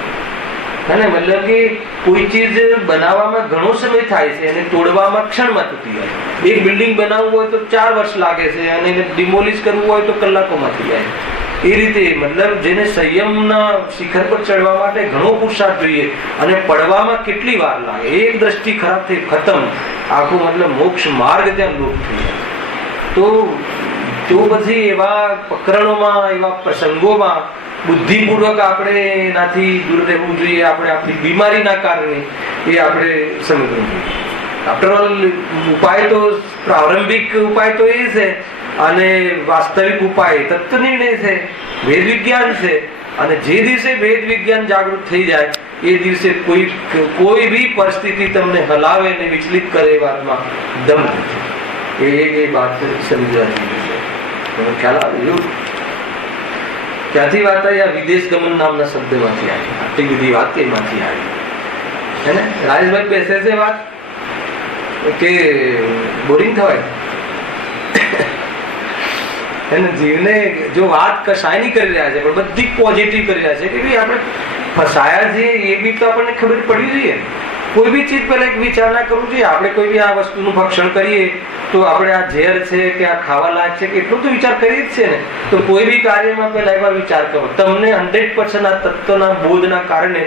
મતલબ કે કોઈ ચીજ બનાવવામાં ઘણો સમય થાય છે અને તોડવામાં ક્ષણમાં તૂટી જાય. એક બિલ્ડિંગ બનાવવું હોય તો 4 વર્ષ લાગે છે અને એને ડિમોલિશ કરવું હોય તો કલાકોમાં થઈ જાય. એ રીતે મતલબ જેને સંયમના શિખર પર ચડવા માટે ઘણો પુરુષાર્થ જોઈએ અને પડવામાં કેટલી વાર લાગે. એક દ્રષ્ટિ ખરાબ થઈ ખતમ, આખું મતલબ મોક્ષ માર્ગ ત્યાં લુપ્ત થઈ જાય. તો પછી એવા પ્રકરણોમાં, એવા પ્રસંગોમાં બુદ્ધિપૂર્વક આપણે એનાથી દૂર રહેવું જોઈએ. આપણે આપણી બીમારીના કારણે એ આપણે સમજવું જોઈએ. આફ્ટર ઓલ ઉપાય તો પ્રારંભિક ઉપાય તો એ છે અને વાસ્તવિક ઉપાય તત્વ નિર્ણય છે, વેદ વિજ્ઞાન છે. અને જે દિવસે વેદ વિજ્ઞાન જાગૃત થઈ જાય એ દિવસે કોઈ બી પરિસ્થિતિ તમને હલાવે ને વિચલિત કરે એ વાતમાં દમ નથી. એ વાત સમજવાની છે. ખ્યાલ આવે? ક્યાંથી વાત આવી? આ વિદેશ ગમન નામના શબ્દમાંથી આવી. આટલી બધી વાત એમાંથી આવી હે ને. રાજેશભાઈ બેસે છે વાત કે બોરિંગ થવાય એને જીવને જો વાત કશાયની કરી રહ્યા છે પણ બધી પોઝિટિવ કરી રહ્યા છે કે ભાઈ આપણે ફસાયા છીએ એ બી તો આપણને ખબર પડવી જોઈએ. કોઈ બી ચીજ પહેલા એક વિચાર ના કરવું જોઈએ. આપણે કોઈ બી આ વસ્તુનું ભક્ષણ કરીએ તો આપણે આ ઝેર છે કે આ ખાવા લાયક છે કે એટલું તો વિચાર કરીએ જ છે ને. તો કોઈ બી કાર્યમાં પહેલા એકવાર વિચાર કરો. તમને 100% આ તત્વના બોધના કારણે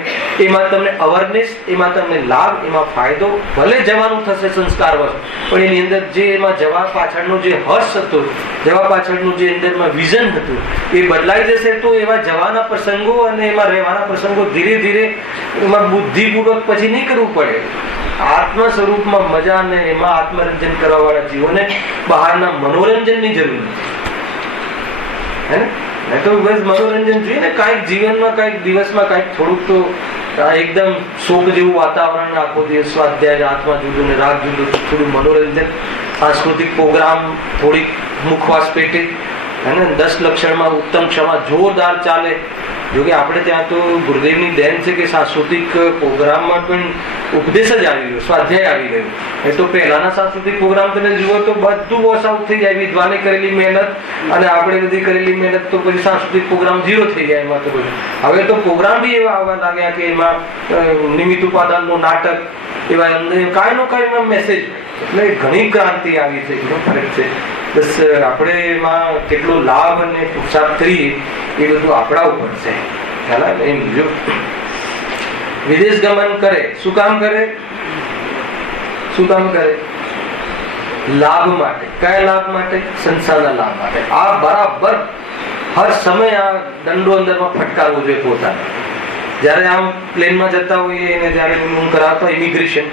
એમાં તમને અવેરનેસ, એમાં તમને લાભ, એમાં ફાયદો ભલે જવાનું થશે સંસ્કાર વર્ષ, પણ એની અંદર જે એમાં જવા પાછળનો જે હર્ષ હતો, જવા પાછળનું જે અંદરમાં વિઝન હતું એ બદલાઈ જશે. તો એવા જવાના પ્રસંગો અને એમાં રહેવાના પ્રસંગો ધીરે ધીરે એમાં બુદ્ધિપૂર્વક પછી નહીં કરવું પડે. આત્મ સ્વરૂપમાં મજા ને એમાં આત્મરંજન કરવા વાળા જીવોને બહારના મનોરંજનની જરૂર નથી. તો બસ મનોરંજન જોઈએ ને કાંઈક જીવનમાં, કાંઈક દિવસમાં કાંઈક થોડુંક તો એકદમ શોક જેવું વાતાવરણ, આખો દિવસ સ્વાધ્યાય, આત્મા જુદું ને રાગ જુદું, થોડું મનોરંજન, સાંસ્કૃતિક પ્રોગ્રામ થોડીક મુખવાસ પેટે હે ને. 10 લક્ષણમાં ઉત્તમ ક્ષમા જોરદાર ચાલે. જોકે આપણે ત્યાં તો ગુરુદેવની દેન છે કે સાંસ્કૃતિક પ્રોગ્રામમાં પણ ઉપદેશ જ આવી ગયો, સ્વાધ્યાય આવી ગયો. એ તો પહેલાના સાંસ્કૃતિક પ્રોગ્રામ તમે જુઓ તો બધું વોશ આઉટ થઈ જાય. વિદ્વાને કરેલી મહેનત અને આપણે બધી કરેલી મહેનત તો પછી સાંસ્કૃતિક પ્રોગ્રામ 0 થઈ જાય એમાં તો બધું. હવે તો પ્રોગ્રામ બી એવા આવવા લાગ્યા કે એમાં નિમિત્ત ઉપાદાનનું નાટક, એવા કાંઈ નો કાંઈ મેસેજ. એટલે ઘણી ક્રાંતિ આવી છે, ઘણો ફરક છે. બસ આપણે એમાં કેટલો લાભ અને પુરુષાર્થ કરીએ એ બધું આપણા ઉપર છે. ખ્યાલ એમ જો વિદેશ ગમન કરે, શું કામ કરે? શું કામ કરે? લાભ માટે. કયા લાભ માટે? સંસારના લાભ માટે. આ બરાબર હર સમય આ દંડો અંદરમાં ફટકારવો જોઈએ પોતાને. જયારે આમ પ્લેનમાં જતા હોઈએ અને જયારે હું કરાવતો ઇમિગ્રેશન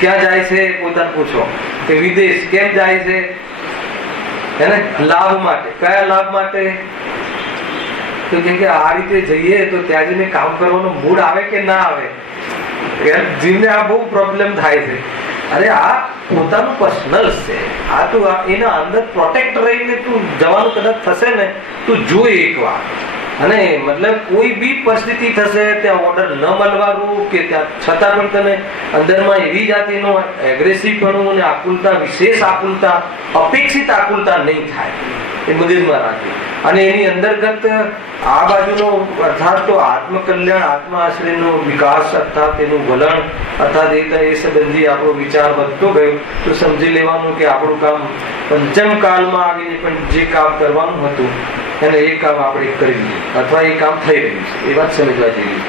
ક્યાં જાય છે પોતાને પૂછો કે વિદેશ કેમ જાય છે એને લાભ માટે. કયા લાભ માટે? તો કે આ રીતે જઈએ તો ત્યાં જઈને કામ કરવાનો મૂડ આવે કે ના આવે. જીવને આ બહુ પ્રોબ્લેમ થાય છે. અરે આ પોતાનું પર્સનલ છે. આ તું એના અંદર પ્રોટેક્ટ રહીને તું જવાનું કદાચ થશે ને તું જોઈ એકવાર. અને મતલબ કોઈ બી પરિસ્થિતિ થશે ત્યાં ઓર્ડર ન મળવાનું કે ત્યાં છતાં પણ તને અંદરમાં એવી જાતિનો એગ્રેસિવપણું અને આકુલતા, વિશેષ આકુલતા, અપેક્ષિત આકુલતા નહીં થાય. એ મગજમાં રાખી. અને એની અંતર્ગત આ બાજુનો અર્થાત તો આત્મકલ્યાણ, આત્માશ્રયનો વિકાસ અર્થાત એનું વલણ અર્થાત એ સંબંધી આપણો વિચાર વધતો ગયો તો સમજી લેવાનું કે આપણું કામ પંચમ કાળમાં આવીને પણ જે કામ કરવાનું હતું અને એ કામ આપણે કરી લીધું અથવા એ કામ થઈ રહ્યું છે. એ વાત સમજવા જેવી.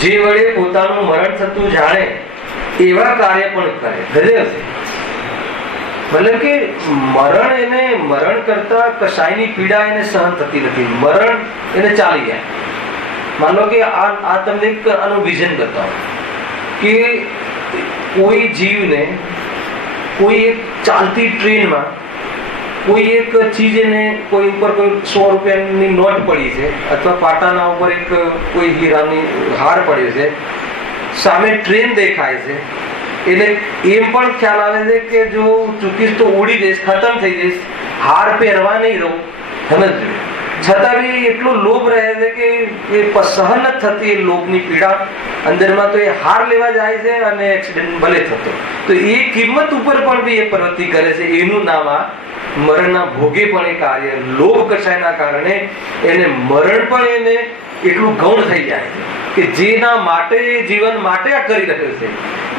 જે વડે પોતાનું મરણ થતું જાણે એવા કાર્ય પણ કરે. ગજબ છે. મતલબ કે મરણ કરતા કશાયની પીડા એને સહન થતી નથી. મરણ એને ચાલી જાય. માનો કે આ તમને આનું વિઝન બતાવો કે કોઈ જીવને કોઈ એક ચાલતી ટ્રેનમાં કોઈ એક ચીજ એને કોઈ ઉપર કોઈ 100 રૂપિયાની નોટ પડી છે અથવા પાટાના ઉપર એક કોઈ હીરાની હાર પડ્યો છે, સામે ટ્રેન દેખાય છે. એટલે એમ પણ ખ્યાલ આવે છે કે જો ચૂકીશ તો ઉડી જઈશ, ખતમ થઈ જઈશ, હાર પહેરવા નહીં રહું. સમજ છતાં બી એટલો લોભ રહે છે કે એ સહન જ થતી એ લોભની પીડા અંદરમાં. તો એ હાર લેવા જાય છે અને એક્સિડન્ટ ભલે થતો, તો એ કિંમત ઉપર પણ બી એ પ્રવૃત્તિ કરે છે. એનું નામ આ મરણના ભોગે પણ એ કાર્ય. લોભ કશાયના કારણે એને મરણ પણ એને એટલું ગૌણ થઈ જાય છે કે જેના માટે જીવન માટે આ કરી રહ્યો છે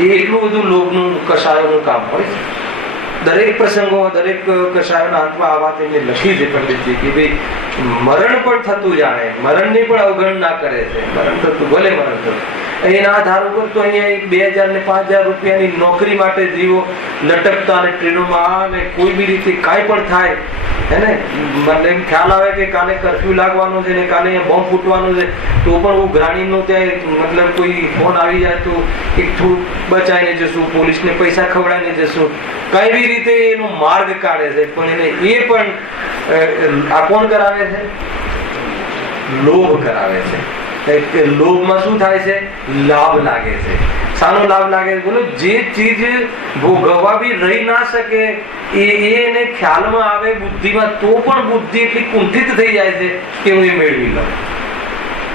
એ એટલું બધું લોભનું કશાયોનું કામ હોય છે. દરેક પ્રસંગોમાં દરેક કશાયોના અંતમાં આ વાત એને લખી છે પંડિતજી કે ભાઈ મરણ પણ થતું જાણે, મરણની પણ અવગણના કરે છે. મરણ થતું ભલે મરણ થતું. એના આધાર ઉપર તો અહીંયા 2000 ને 5000 રૂપિયાની નોકરી માટે જીવો લટકતા અને ટ્રેનોમાં અને કોઈ બી રીતે કાંઈ પણ થાય એને મને એમ ખ્યાલ આવે કે કાલે કર્ફ્યુ લાગવાનો છે ને કાલે અહીંયા બોમ્બ ફૂટવાનો છે, તો પણ હું ગ્રાણીનો ત્યાં મતલબ કોઈ ફોન આવી જાય તો એક થોડું બચાવીને જશું, પોલીસને પૈસા ખવડાવીને જશું, કઈ બી રીતે એનો માર્ગ કાઢે છે. પણ એને એ પણ આ કોણ કરાવે છે? લોભ કરાવે છે. લોભમાં શું થાય છે? લાભ લાગે છે. શાનો લાભ લાગે છે? બોલો, જે ચીજ ભોગવવા બી રહી ના શકે એને ખ્યાલમાં આવે બુદ્ધિમાં, તો પણ બુદ્ધિ એટલી કુંઠિત થઈ જાય છે કે હું એ મેળવી લઉં.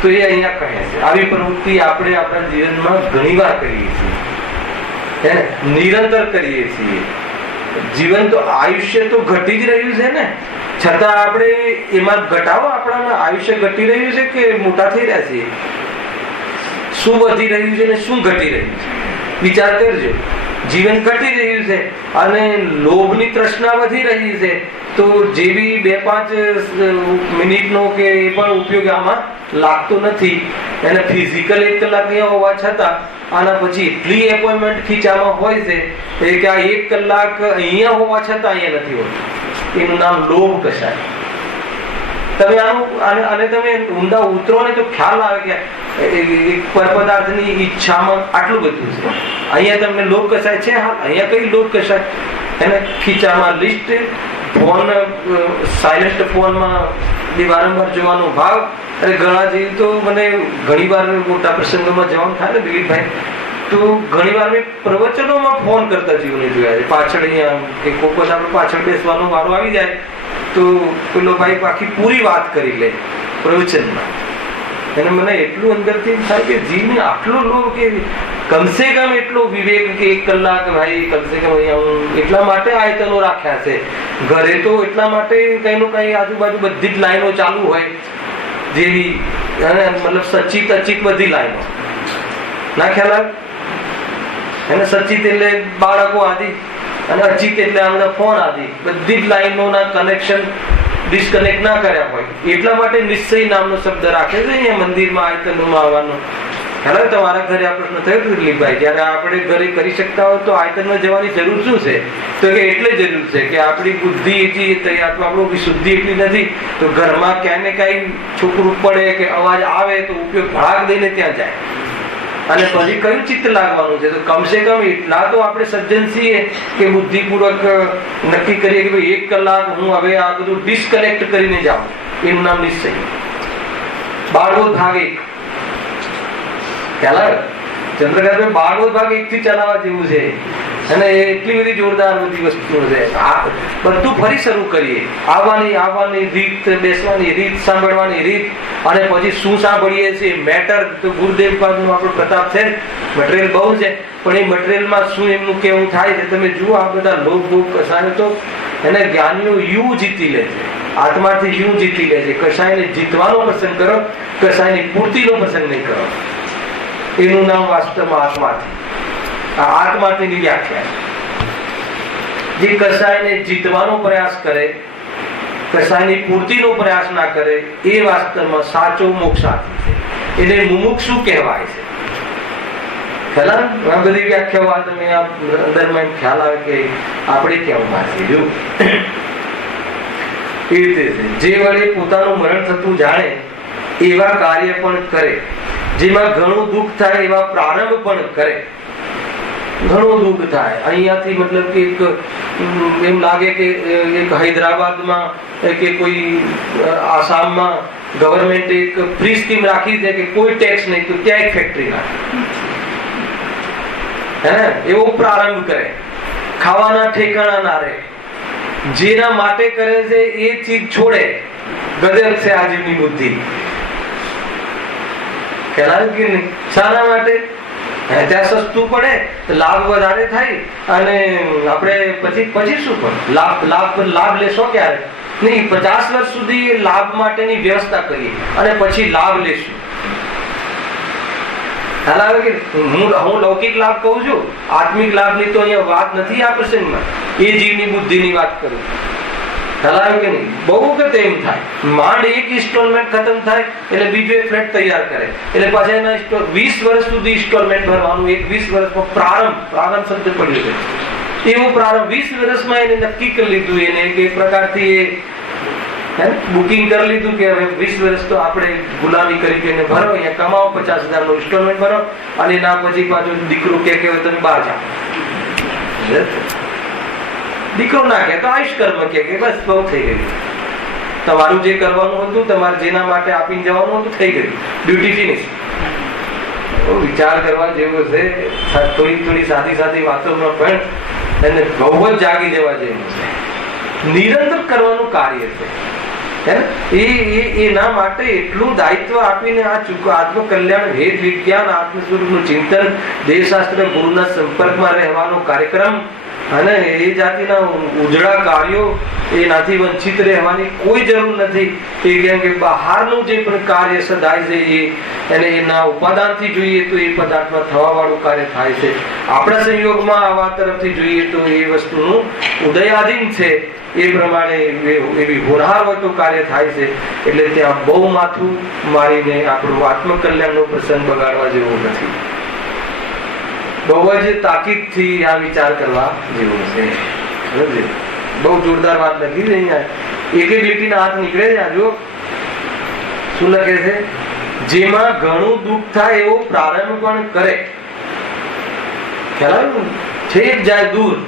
તો એ અહીંયા કહે છે આવી પ્રવૃત્તિ આપણે આપણા જીવનમાં ઘણી વાર કરીએ છીએ, નિરંતર કરીએ છીએ. જીવન તો આયુષ્ય તો ઘટી જ રહ્યું છે ને, છતાં આપણે એમાં ઘટાડો આપણામાં આયુષ્ય ઘટી રહ્યું છે કે મોટા થઈ રહ્યા છીએ? શું વધી રહ્યું છે ને શું ઘટી રહ્યું છે? વિચાર કરજો. જીવન ઘટી રહ્યું છે અને લોભની તૃષ્ણા વધી રહી છે, તો જે બી 2-5 મિનિટનો કે એ પણ ઉપયોગ આમાં લાગતો નથી. એને ફિઝિકલ 1 કલાક અહીંયા હોવા છતાં આના પછી એટલી એપોઇન્ટમેન્ટ ખીચામાં હોય છે કે આ 1 કલાક અહીંયા હોવા છતાં અહીંયા નથી હોતું. એનું નામ લોભ કશાય. તમે આને તમે ઊંડા ઉતરો ને તો ખ્યાલ આવે કે એક પદાર્થની ઈચ્છામાં આટલું બધું છે. અહીંયા તમને લોભ કશાય છે? હા, અહીંયા કઈ લોભ કશાય? એને ખીચામાં લિસ્ટ, ફોન સાયલેન્ટ ફોનમાં વારંવાર જોવાનો ભાવ. અરે ઘણા જેવી તો મને ઘણી વાર મોટા પ્રસંગોમાં જવાનું થાય ને દિલીપભાઈ, તો ઘણી વાર મેં પ્રવચનોમાં ફોન કરતા જીવને જોયા છે. પાછળ અહીંયા કે કોઈ વખત આપણે પાછળ બેસવાનો વારો આવી જાય તો પેલો ભાઈ આખી પૂરી વાત કરી લે પ્રવચનમાં. અને મને એટલું અંદરથી થાય કે જીવને આટલો લોભ કે કમસે કમ એટલો વિવેક કે 1 કલાક ભાઈ કમસે કમ અહીંયા હું એટલા માટે આયતનો રાખ્યા છે. ઘરે તો એટલા માટે કઈ નો કઈ આજુબાજુ બધી જ લાઈનો ચાલુ હોય, જેવી મતલબ સચિત અચિત બધી લાઈનો ના ખ્યાલ આવે. એને સચિત એટલે બાળકો આદિ અને અચિત એટલે આ બધા ફોન આદિ બધી જ લાઈનોના કનેક્શન ડિસ્કનેક્ટ ના કર્યા હોય એટલા માટે નિશ્ચય નામનો શબ્દ રાખે છે અહીંયા મંદિરમાં આયતનમાં આવવાનો. ખ્યાલ તમારા ઘરે આ પ્રશ્ન થયો હતો દિલીપભાઈ, જયારે આપણે ઘરે કરી શકતા હોય તો આયતનમાં જવાની જરૂર શું છે? તો કે એટલે જરૂર છે કે આપણી બુદ્ધિ એટલી આપણું શુદ્ધિ એટલી નથી, તો ઘરમાં ક્યાંય ને ક્યાંય છોકરું પડે કે અવાજ આવે તો ઉપયોગ ભાગ દઈને ત્યાં જાય. અને પછી કયું ચિત્ત લાગવાનું છે? તો કમસે કમ એટલા તો આપણે સજ્જન છીએ કે બુદ્ધિપૂર્વક નક્કી કરીએ કે ભાઈ 1 કલાક હું હવે આ બધું ડિસ્કનેક્ટ કરીને જાઉં. એનું નામ નિશ્ચય. ભાગવત ભાગ 1 ખ્યાલ આવે? ચંદ્રકાંત ભાગવત ભાગ 1 થી ચલાવવા જેવું છે અને એટલી બધી જોરદાર બધી વસ્તુઓ છે. બધું ફરી શરૂ કરીએ. આવવાની રીત, બેસવાની રીત, સાંભળવાની રીત, અને પછી શું સાંભળીએ છીએ મેટર. તો ગુરુદેવ પાદનો આપણો પ્રતાપ છે, મટીરિયલ બહુ છે, પણ એ મટીરિયલમાં શું એમનું કેવું થાય છે તમે જુઓ. આ બધા લોભ ભોગ કસાય તો એને જ્ઞાનીઓ યુ જીતી લે છે, આત્માથી યુ જીતી લે છે. કસાયને જીતવાનો પસંદ કરો, કસાયની પૂર્તિનો પસંદ નહીં કરો. એનું નામ વાસ્તવમાં આત્માથી. આ આત્માથી વ્યાખ્યા. જે કસાયને જીતવાનો પ્રયાસ કરે, કસાયની પૂર્તિનો પ્રયાસ ના કરે, એ વાસ્તવમાં સાચો મોક્ષાર્થી છે. એને મુમુક્ષુ કહેવાય છે. ખ્યાલ આ બધી વ્યાખ્યાઓ તમે અંદરમાં ખ્યાલ આવે કે આપણે કેવું પાસે જો એ રીતે છે. જે વડે પોતાનું મરણ થતું જાણે એવા કાર્ય પણ કરે, જેમાં ઘણું દુઃખ થાય એવા પ્રારંભ પણ કરે. ઘણું દુઃખ થાય અહીંયાથી મતલબ કે એમ લાગે કે એક હૈદરાબાદમાં કે કોઈ આસામમાં ગવર્મેન્ટ એક ફ્રી સ્કીમ રાખી છે કે કોઈ ટેક્સ નહીં, તો ત્યાં એક ફેક્ટરી નાખે, એવો પ્રારંભ કરે. ખાવાના ઠેકાણા ના રહે. જેના માટે કરે છે એ ચીજ છોડે. ગજબ છે આ જીવની બુદ્ધિ. ખ્યાલ કે નહીં? શાના માટે? ત્યાં સસ્તું પડે, લાભ વધારે થાય, અને આપણે પછી શું પણ લાભ લેશો ક્યારે? નહીં, 50 વર્ષ સુધી લાભ માટેની વ્યવસ્થા કરીએ અને પછી લાભ લેશું. ખ્યાલ આવે કે હું લૌકિક લાભ કહું છું, આત્મિક લાભની તો અહીંયા વાત નથી આ પ્રસંગમાં. એ જીવની બુદ્ધિની વાત કરું. ખ્યાલ આવે કે નહીં? બહુ વખત એમ થાય, માંડ એક ઇન્સ્ટોલમેન્ટ ખતમ થાય એટલે બીજો એક ફ્લેટ તૈયાર કરે, એટલે પાછા એના 20 વર્ષ સુધી ઇન્સ્ટોલમેન્ટ ભરવાનું. એક 20 વર્ષમાં પ્રારંભ શબ્દ પડ્યો છે. એવું પ્રારંભ 20 વર્ષમાં એને નક્કી કરી લીધું, એને એક પ્રકારથી બુકિંગ કરી લીધું કે હવે 20 વર્ષ તો આપણે ગુલામી કરી કે ભરો, અહીંયા કમાવો, 50,000 નો ઇન્સ્ટોલમેન્ટ ભરો, અને એના પછી પાછું દીકરો કે તમે બહાર જાઓ. દીકરો ના કે તો આયુષ કર્મ કે બસ બહુ થઈ ગયું, તમારું જે કરવાનું હતું, તમારે જેના માટે આપીને જવાનું હતું થઈ ગયું, ડ્યુટી ફિનિશ. વિચાર કરવા જેવો છે. થોડી સાદી વાતોમાં પણ એને બહુ જ જાગી જવા જેવું છે. નિરંતર કરવાનું કાર્ય છે. એના માટે એટલું દાયિત્વ આપીને આ આત્મકલ્યાણ, વેદ વિજ્ઞાન, આત્મ સ્વરૂપનું ચિંતન, દેહશાસ્ત્ર, ગુરુના સંપર્કમાં રહેવાનો કાર્યક્રમ અને એ જાતિના ઉજળા કાર્યો, એનાથી વંચિત રહેવાની કોઈ જરૂર નથી. એ કેમ કે બહારનું જે પણ કાર્ય સદાય છે એને એના ઉપાદાનથી જોઈએ તો એ પદાર્થમાં થવા વાળું કાર્ય થાય છે. આપણા સંયોગમાં આવા તરફથી જોઈએ તો એ વસ્તુનું ઉદયાધીન છે. એ પ્રમાણે એવી હોરહારવતો કાર્ય થાય છે. એટલે ત્યાં બહુ માથું મારીને આપણું આત્મકલ્યાણનો પ્રસંગ બગાડવા જેવો નથી. બહુ જ તાકીદથી આ વિચાર કરવા જેવો છે. બહુ જોરદાર વાત લખી છે અહીંયા. એકે બેટીના હાથ નીકળે છે. આ જો શું લખે છે? જેમાં ઘણું દુઃખ થાય એવો પ્રારંભ પણ કરે. ખ્યાલ આવ્યો? છેક જાય દૂર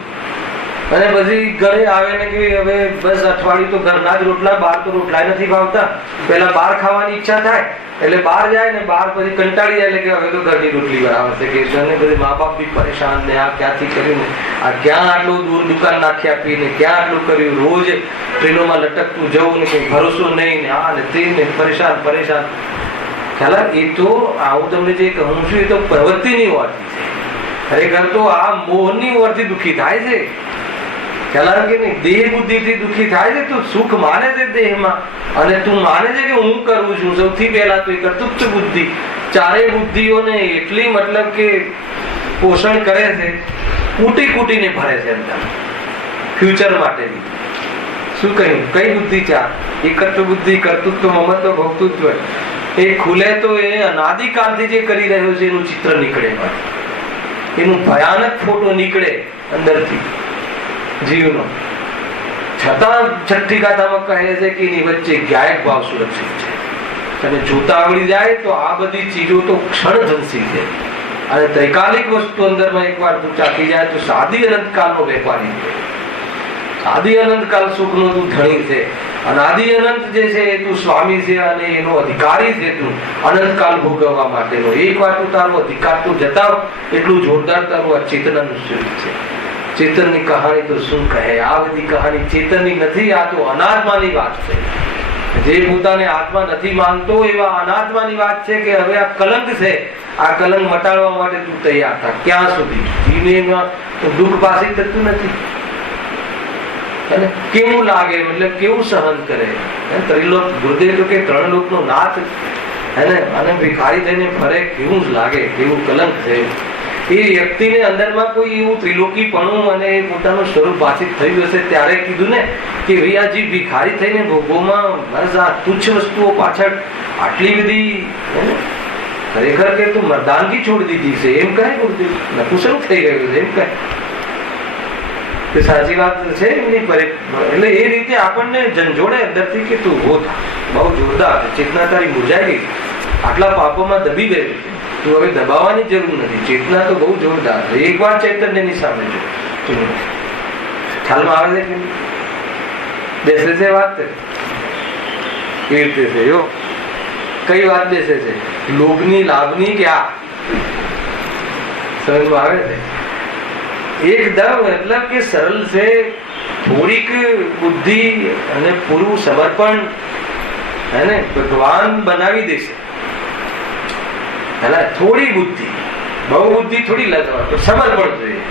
અને પછી ઘરે આવે ને કે હવે બસ અઠવાડિયું તો ઘરના જ રોટલા, બહાર તો રોટલા નથી ભાવતા. પેલા બહાર ખાવાની ઈચ્છા થાય એટલે બહાર જાય ને બહાર પછી કંટાળી જાય એટલે કે હવે તો ઘરની રોટલી બરાબર છે. કે પછી મા બાપ બી પરેશાન ને આ ક્યાંથી કર્યું ને આ ક્યાં આટલું દૂર દુકાન નાખી આપી ને ક્યાં આટલું કર્યું, રોજ ટ્રેનોમાં લટકતું જવું ને કઈ ભરોસો નહીં ને આ ને તે ને પરેશાન. ખ્યાલ? એ તો આવું તમને જે કહું છું એ તો પ્રવૃત્તિની ઓરથી છે. ખરેખર તો આ મોહની ઓરથી દુઃખી થાય છે. ખ્યાલ કે નહીં? દેહ બુદ્ધિ થી દુઃખી થાય છે. તું સુખ માને છે દેહમાં અને તું માને છે કે હું કરું છું. સૌથી પહેલા તો એ કર્તૃત્વ બુદ્ધિ ચારે બુદ્ધિઓને એટલી મતલબ કે પોષણ કરે છે, કૂટીને ભરે છે અંદર ફ્યુચર માટેની. શું કહ્યું? કઈ બુદ્ધિ? ચાર. એકત્વ બુદ્ધિ, કર્તૃત્વ, મમત્વ, ભોક્તૃત્વ. એ ખુલે તો એ અનાદિકાળથી જે કરી રહ્યો છે એનું ચિત્ર નીકળે, એનું ભયાનક ફોટો નીકળે અંદરથી જીવનો. છતાં છઠ્ઠી ગાથામાં કહે છે કે એની વચ્ચે જ્ઞાયક ભાવ સુરક્ષિત છે. અને જોતા આવડી જાય તો આ બધી ચીજો તો ક્ષણધંસી છે. અને ત્રિકાલિક વસ્તુ અંદરમાં એકવાર તું ચાખી જાય તો સાદી અનંતકાળનો વેપારી છે. આદિ અનંતકાળ સુખનો તું ધણી છે. અનાદિ અનંત જે છે એ તું સ્વામી છે અને એનો અધિકારી છે. તું અનંતકાળ ભોગવવા માટેનો એકવાર તું તારો અધિકાર તું જતાવ એટલું જોરદાર તારું આ ચેતનાનું સ્વરૂપ છે. ચેતનની કહાની તો શું કહે? આ બધી કહાની ચેતનની નથી, આ તો અનાત્માની વાત છે. જે પોતાને આત્મા નથી માનતો એવા અનાત્માની વાત છે કે હવે આ કલંક છે, આ કલંક મટાડવા માટે તું તૈયાર થા. ક્યાં સુધી? જીવનમાં દુઃખ પાસે થતું નથી. કેવું લાગે, મતલબ કેવું સહન કરે? ત્રિલોક ગુરુદેવ તો કે 3 લોકનો નાથ અને ભિખારી થઈને ફરે, કેવું જ લાગે, કેવું કલંક છે. એ વ્યક્તિને અંદરમાં કોઈ એવું ત્રિલોકીપણું અને પોતાનું સ્વરૂપ ભાષિત થયું હશે ત્યારે કીધું ને કે ભાઈ આ જે ભિખારી થઈને ભોગોમાં બસ આ તુચ્છ વસ્તુઓ પાછળ આટલી બધી ખરેખર કે તું મર્દાનગી છોડી દીધી છે એમ કહે ગુરુદેવ. નપુસક થઈ ગયું છે એમ કહે. સાચી વાત છે એમની પર. એટલે એ રીતે આપણને ઝંઝોડે અંદરથી કે તું ઉભો થા. બહુ જોરદાર ચેતના તારી મુરઝાઈ ગઈ, આટલા પાપોમાં દબી ગયું છે, તું હવે દબાવવાની જરૂર નથી. ચેતના તો બહુ જોરદાર છે. એકવાર ચૈતન્યની સામે જો ખ્યાલમાં આવે છે કે બેસે છે વાત એ રીતે છે. જો કઈ વાત બેસે છે? લોભની, લાભની કે આ સમજમાં આવે છે? એકદમ મતલબ કે સરળ છે. થોડીક બુદ્ધિ અને પૂરું સમર્પણ હે ને ભગવાન બનાવી દેશે. એટલે થોડી બુદ્ધિ, બહુ બુદ્ધિ થોડી લાગવા, સમર્પણ જોઈએ,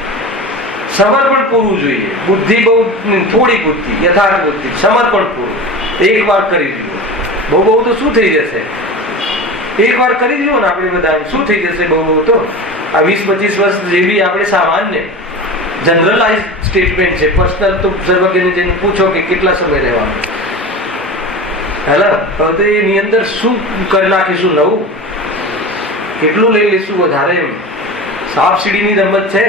સમર્પણ પૂરું જોઈએ. બુદ્ધિ બહુ થોડી બુદ્ધિ, યથાર્થ બુદ્ધિ, સમર્પણ પૂરું. એક વાર કરી દીધું. બહુ બહુ તો શું થઈ જશે? એક વાર કરી દીધું ને આપણે બધા શું થઈ જશે? બહુ બહુ તો આ 20-25 વર્ષ જેવી આપણે સામાન્ય જનરલાઇઝ સ્ટેટમેન્ટ છે. પર્સનલ તો સર્વજ્ઞને જઈને પૂછો કે કેટલા સમય રહેવાનું. હેલા તો એની અંદર શું કરી નાખીશું નવું? કેટલું લઈ લઈશું વધારે? એમ સાપ સીડીની રમત છે.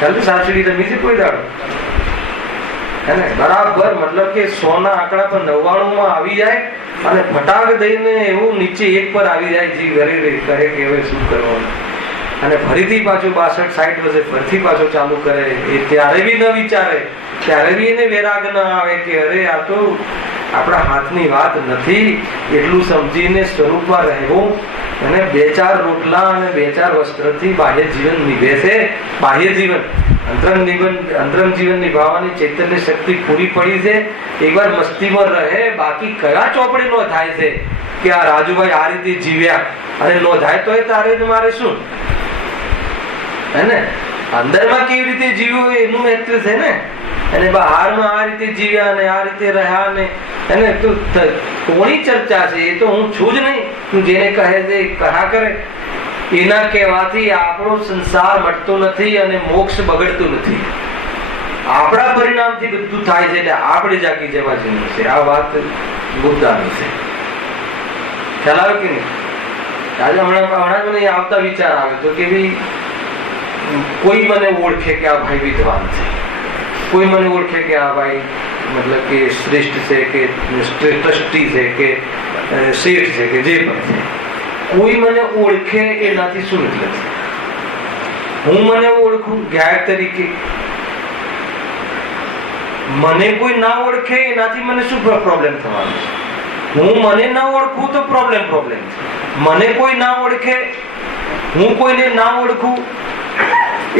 ચાલ સાપ સીડી રમી છે કોઈ દાડો? હે ને બરાબર, મતલબ કે 100 ના આંકડા પર 99 માં આવી જાય અને ફટાક દઈને એવું નીચે 1 પર આવી જાય. જી ઘરે કહે કે હવે શું કરવાનું, અને ફરીથી પાછું 62-60 વર્ષે ફરીથી પાછો ચાલુ કરે. એ ત્યારે બી ન વિચારે, ત્યારે બી એને વેરાગ ન આવે કે અરે આ તો આપણા હાથની વાત નથી. એટલું સમજીને સ્વરૂપમાં રહેવું અને 2-4 રોટલા અને 2-4 વસ્ત્રથી બાહ્ય જીવન નિભે છે. બાહ્ય જીવન, અંતરંગ જીવન નિભાવવાની ચૈતન્ય શક્તિ પૂરી પડી છે. એકવાર મસ્તીમાં રહે, બાકી કયા ચોપડી નો થાય છે કે આ રાજુભાઈ આ રીતે જીવ્યા અને નો થાય તો તારે મારે શું? હે ને અંદરમાં કેવી રીતે જીવ્યું એનું મહત્વ છે ને, અને બહારમાં આ રીતે જીવ્યા અને આ રીતે રહ્યા ને એને તો કોની ચર્ચા છે? એ તો હું છું જ નહીં. તું જેને કહે છે કહા કરે. એના કહેવાથી આપણો સંસાર મટતો નથી અને મોક્ષ બગડતું નથી. આપણા પરિણામથી બધું થાય છે. એટલે આપણે જાગી જવા જેવું છે. આ વાત મુદ્દાની છે. ખ્યાલ આવે કે નહીં? આજે હમણાં મને આવતા વિચાર આવે તો કે ભાઈ કોઈ મને ઓળખે કે આ ભાઈ વિદ્વાન છે, કોઈ મને ઓળખે કે આ ભાઈ મતલબ કે શ્રેષ્ઠ છે કે ટ્રસ્ટી છે કે શેઠ છે કે જે પણ છે. કોઈ મને ઓળખે એનાથી શું મતલબ છે? હું મને ઓળખું ગાયક તરીકે, મને કોઈ ના ઓળખે એનાથી મને શું પ્રોબ્લેમ થવાનો છે? હું મને ના ઓળખું તો પ્રોબ્લેમ છે. મને કોઈ ના ઓળખે, હું કોઈને ના ઓળખું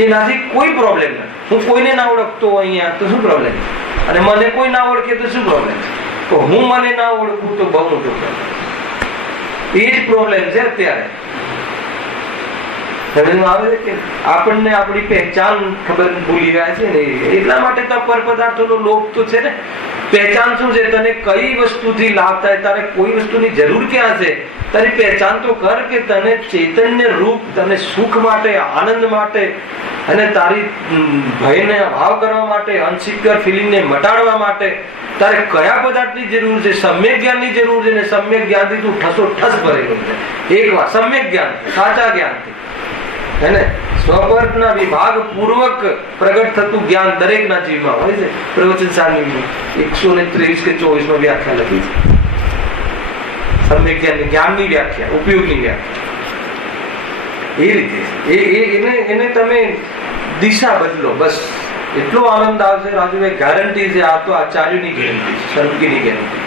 એનાથી કોઈ પ્રોબ્લેમ નથી. હું કોઈને ના ઓળખતો અહીંયા તો શું પ્રોબ્લેમ? અને મને કોઈ ના ઓળખે તો શું પ્રોબ્લેમ? તો હું મને ના ઓળખું તો બહુ મોટો પ્રોબ્લેમ. એ જ પ્રોબ્લેમ છે અત્યારે. આવે છે કે આપણને આપણી પહેચાન ખબર ભૂલી ગયા છે ને, એટલા માટે તો પર પદાર્થોનો લોભ તો છે ને. પહેચાન શું છે? તને કઈ વસ્તુથી લાભ થાય, તારે કોઈ વસ્તુની જરૂર ક્યાં છે? તારી પહેચાન તો કર કે તને ચૈતન્ય રૂપ, તને સુખ માટે, આનંદ માટે અને તારી ભયને અભાવ કરવા માટે, અનસિક્યોર ફિલિંગને મટાડવા માટે તારે કયા પદાર્થની જરૂર છે? સમ્યક જ્ઞાનની જરૂર છે. ને સમ્યક જ્ઞાનથી તું ઠસો ભરેલો છે. એક વાર સમ્યક જ્ઞાન, સાચા જ્ઞાનથી, હે ને સ્વપરના વિભાગ પૂર્વક પ્રગટ થતું જ્ઞાન દરેકના જીવમાં હોય છે. પ્રવચન સારની 123 કે 24 વ્યાખ્યા લખી છે. સમ્યક જ્ઞાનની વ્યાખ્યા, ઉપયોગની વ્યાખ્યા એ રીતે એને તમે દિશા બદલો, બસ એટલો આનંદ આવશે. રાજુભાઈ ગેરંટી છે. આ તો આચાર્યની ગેરંટી છે, સંતની ગેરંટી,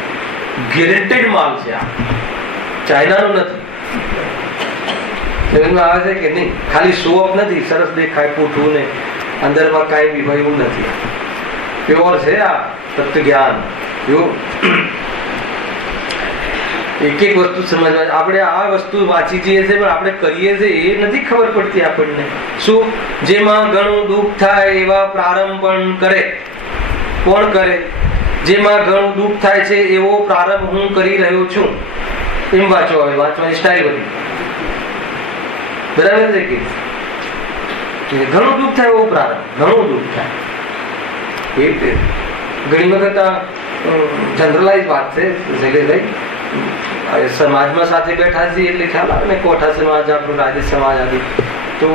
ગેરંટેડ માલ છે. આ ચાઇનાનો નથી. આવે છે કે નહીં? ખાલી શો ઓફ નથી. સરસ દેખાય પૂઠું ને અંદરમાં કાંઈ બી ભાઈ એવું નથી. પ્યોર છે આ તત્વ જ્ઞાન. એક એક વસ્તુ સમજવા. આપણે આ વસ્તુ વાંચી જઈએ છીએ પણ આપણે કરીએ છીએ એ નથી ખબર પડતી આપણને. શું? જેમાં ઘણું દુઃખ થાય એવા પ્રારંભ પણ કરે. કોણ કરે? જેમાં ઘણું દુઃખ થાય છે એવો પ્રારંભ હું કરી રહ્યો છું. એમ વાંચો. હવે વાંચવાની સ્ટાઇલ બધી બરાબર છે કે ઘણું દુઃખ થાય એવો પ્રારંભ, ઘણું દુઃખ થાય. એ રીતે ઘણી વખત જનરલાઇઝ વાત છે શૈલેષભાઈ. સમાજમાં સાથે બેઠા છીએ એટલે ખ્યાલ આવે ને, કોઠા સમાજ, આપણો રાજ્ય સમાજ આદિ. તો